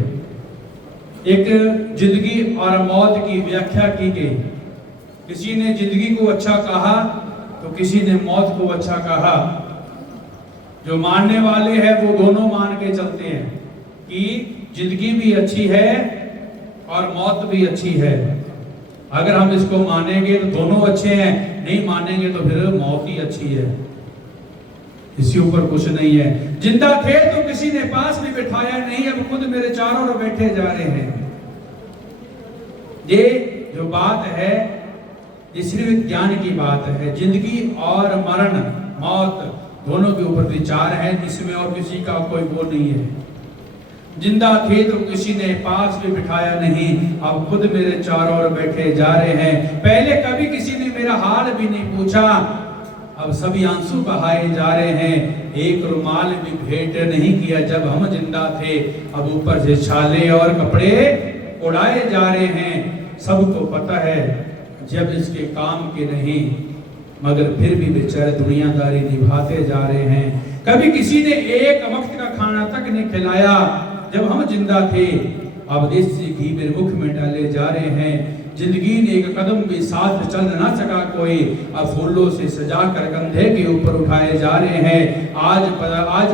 एक जिंदगी और मौत की व्याख्या की गई किसी ने जिंदगी को अच्छा कहा तो किसी ने मौत को अच्छा कहा जो मानने वाले हैं वो दोनों मान के चलते हैं कि जिंदगी भी अच्छी है और मौत भी अच्छी है अगर हम इसको मानेंगे तो दोनों अच्छे हैं नहीं मानेंगे तो फिर मौत ही अच्छी है इसी ऊपर कुछ नहीं है जिंदा थे तो किसी ने पास भी बिठाया नहीं अब खुद मेरे चारों ओर बैठे जा रहे हैं ये जो बात है ये सिर्फ ज्ञान की बात है जिंदगी और मरण मौत दोनों के ऊपर विचार है इसमें और किसी का कोई वो नहीं है जिंदा थे तो किसी ने पास भी बिठाया नहीं अब खुद मेरे चारों ओर बैठे जा रहे हैं पहले कभी किसी ने मेरा हाल भी नहीं पूछा अब सभी आंसू बहाए जा रहे हैं एक रुमाल भी भेंट नहीं किया जब हम जिंदा थे अब ऊपर से छाले और कपड़े उड़ाए जा रहे हैं सबको पता है जब इसके काम के नहीं मगर फिर भी बेचारे दुनियादारी निभाते जा रहे हैं कभी किसी ने एक वक्त का खाना तक नहीं खिलाया जब हम जिंदा थे अब देसी घी मेरे मुख में डाले जा रहे हैं जिंदगी ने एक कदम भी साथ चल ना सका कोई अब फूलों से सजाकर कंधे के ऊपर उठाए जा रहे हैं आज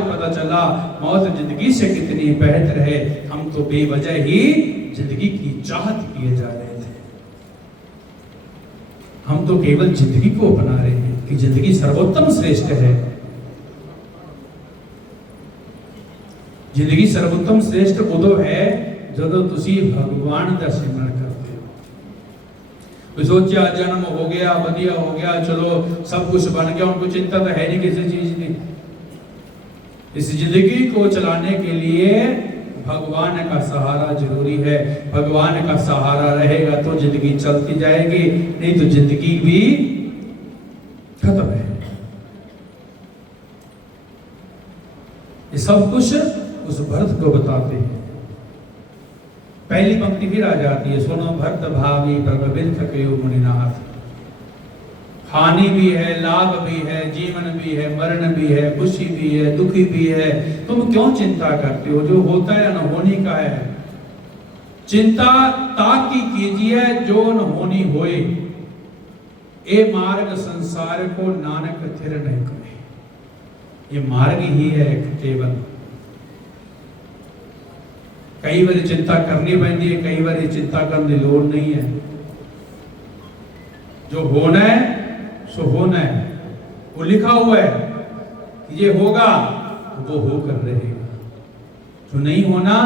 पता चला मौत जिंदगी से कितनी बेहतर है हम तो बेवजह ही जिंदगी की चाहत किए जा रहे थे हम तो केवल जिंदगी को अपना रहे हैं कि जिंदगी सर्वोत्तम श्रेष्ठ है जिंदगी सर्वोत्तम श्रेष्ठ उदो है जदों तुसी भगवान का सिमरन करते हो सोचा जन्म हो गया बढ़िया हो गया चलो सब कुछ बन गया उनको चिंता तो है नहीं किसी चीज की इस जिंदगी को चलाने के लिए भगवान का सहारा जरूरी है भगवान का सहारा रहेगा तो जिंदगी चलती जाएगी नहीं तो जिंदगी भी खत्म है ये सब कुछ उस भरत को बताते हैं पहली पंक्ति फिर आ जाती है सुनो भरत भावी प्रबबिल थकयो मुनिनाथ हानि भी है लाभ भी है जीवन भी है मरण भी है खुशी भी है दुखी भी है तुम क्यों चिंता करते हो जो होता है न होनी का है चिंता ताकि कीजिए जो न होनी होए ए मार्ग संसार को नानक थिर नहीं करे ये मार्ग ही है केवल कई बार चिंता करनी पैंदी है कई बार चिंता करने की लोड़ नहीं है जो होना है सो होना है वो लिखा हुआ है कि ये होगा तो वो होकर रहेगा जो नहीं होना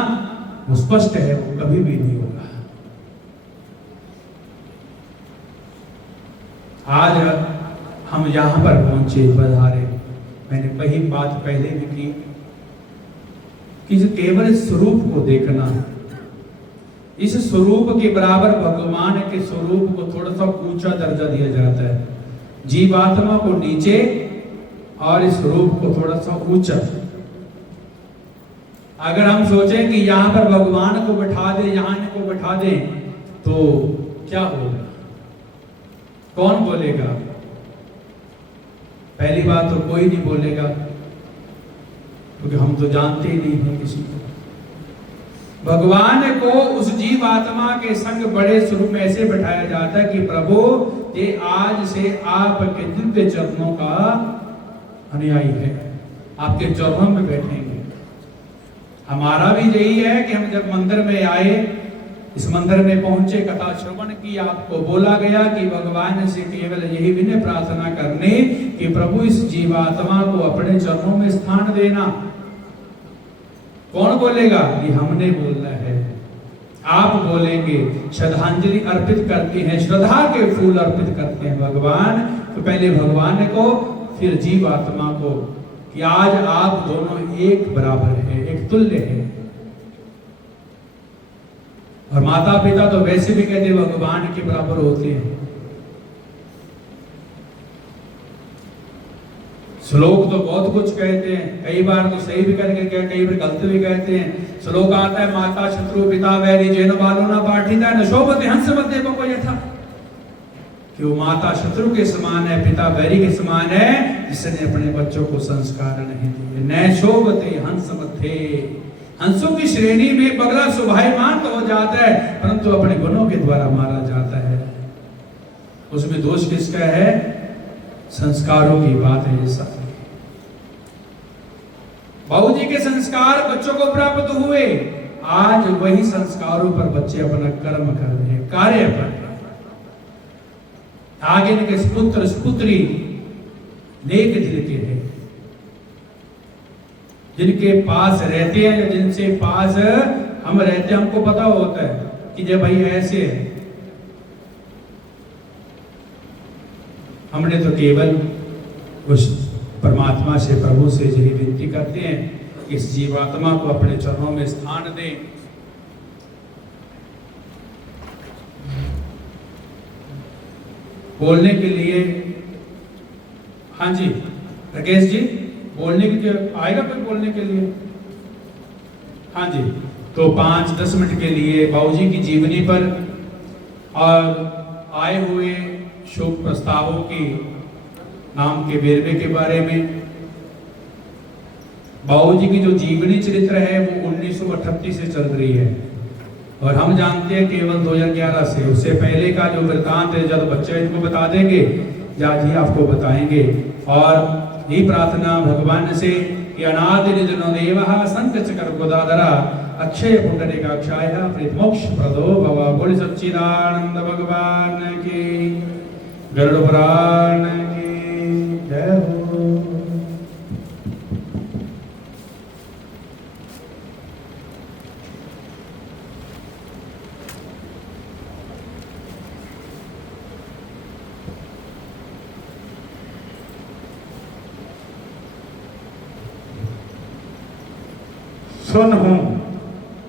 वो स्पष्ट है वो कभी भी नहीं होगा आज हम यहाँ पर पहुंचे, पधारे। मैंने वही बात पहले भी की कि जो केवल स्वरूप को देखना, इस स्वरूप के बराबर भगवान के स्वरूप को थोड़ा सा ऊंचा दर्जा दिया जाता है, जीवात्मा को नीचे और इस स्वरूप को थोड़ा सा ऊंचा। अगर हम सोचें कि यहाँ पर भगवान को बैठा दे, यहाँ को बैठा दे, तो क्या होगा? कौन बोलेगा? पहली बात तो कोई नहीं बोलेगा, क्योंकि हम तो जानते ही नहीं हैं किसी को। भगवान को उस जीव आत्मा के संग बड़े स्वरूप में ऐसे बैठाया जाता है कि प्रभु ये आज से आपके दिव्य चरणों का अनुयायी है, आपके चरणों में बैठेंगे। हमारा भी यही है कि हम जब मंदिर में आए, इस मंदिर में पहुंचे, कथा श्रवण की, आपको बोला गया कि भगवान से केवल यही विनय प्रार्थना करने कि प्रभु इस जीवात्मा को अपने चरणों में स्थान देना। कौन बोलेगा? कि हमने बोलना है। आप बोलेंगे, श्रद्धांजलि अर्पित करते हैं, श्रद्धा के फूल अर्पित करते हैं भगवान, तो पहले भगवान को, फिर जीवात्मा को, कि आज आप दोनों एक बराबर है, एक तुल्य है। और माता पिता तो वैसे भी कहते भगवान के बराबर होते हैं। श्लोक तो बहुत कुछ कहते हैं, कई बार तो सही भी करके कहते, कई बार गलत भी कहते हैं। श्लोक आता है, माता शत्रु पिता वैरी जैन बालो न पाठिता न शोभते हंस मध्य को यथा, कि वो माता शत्रु के समान है, पिता वैरी के समान है, जिसने अपने बच्चों को संस्कार नहीं दिए। न शोभते हंस मध्य, हंसों की श्रेणी में बगला शोभायमान तो हो जाता है, परंतु अपने गुणों के द्वारा मारा जाता है। उसमें दोष किसका है? संस्कारों की बात है। ये बाबू जी के संस्कार बच्चों को प्राप्त हुए, आज वही संस्कारों पर बच्चे अपना कर्म कर रहे हैं, कार्य पर। आगे इनके पुत्र पुत्री नेक दिल के हैं, जिनके पास रहते हैं या जिनसे पास हम रहते हैं, हमको पता होता है कि जब भाई ऐसे है। हमने तो केवल उस परमात्मा से, प्रभु से यही विनती करते हैं कि इस जीवात्मा को अपने चरणों में स्थान दें। बोलने के लिए, हाँ जी राकेश जी, बोलने के लिए आएगा कोई बोलने के लिए? हाँ जी, तो 5-10 मिनट के लिए बाबूजी की जीवनी पर और आए हुए शुभ प्रस्तावों की नाम के वेरवे के बारे में। बाबूजी की जो जीवनी चरित्र है वो 1938 से चल रही है, और हम जानते हैं केवल 2011 से। उससे पहले का जो वृत्तांत है, जब बच्चे इनको बता देंगे, या जी आपको बताएंगे। और ये प्रार्थना भगवान से कि अनादि निधनो देवः संकचकर गोदाधरा अक्षय पुंडरीकाक्षाय प्रीतमोक्ष प्रदो भव। बोल सच्चिदानंद भगवान की, गरुड़ पुराण की जय हो। सुन हूं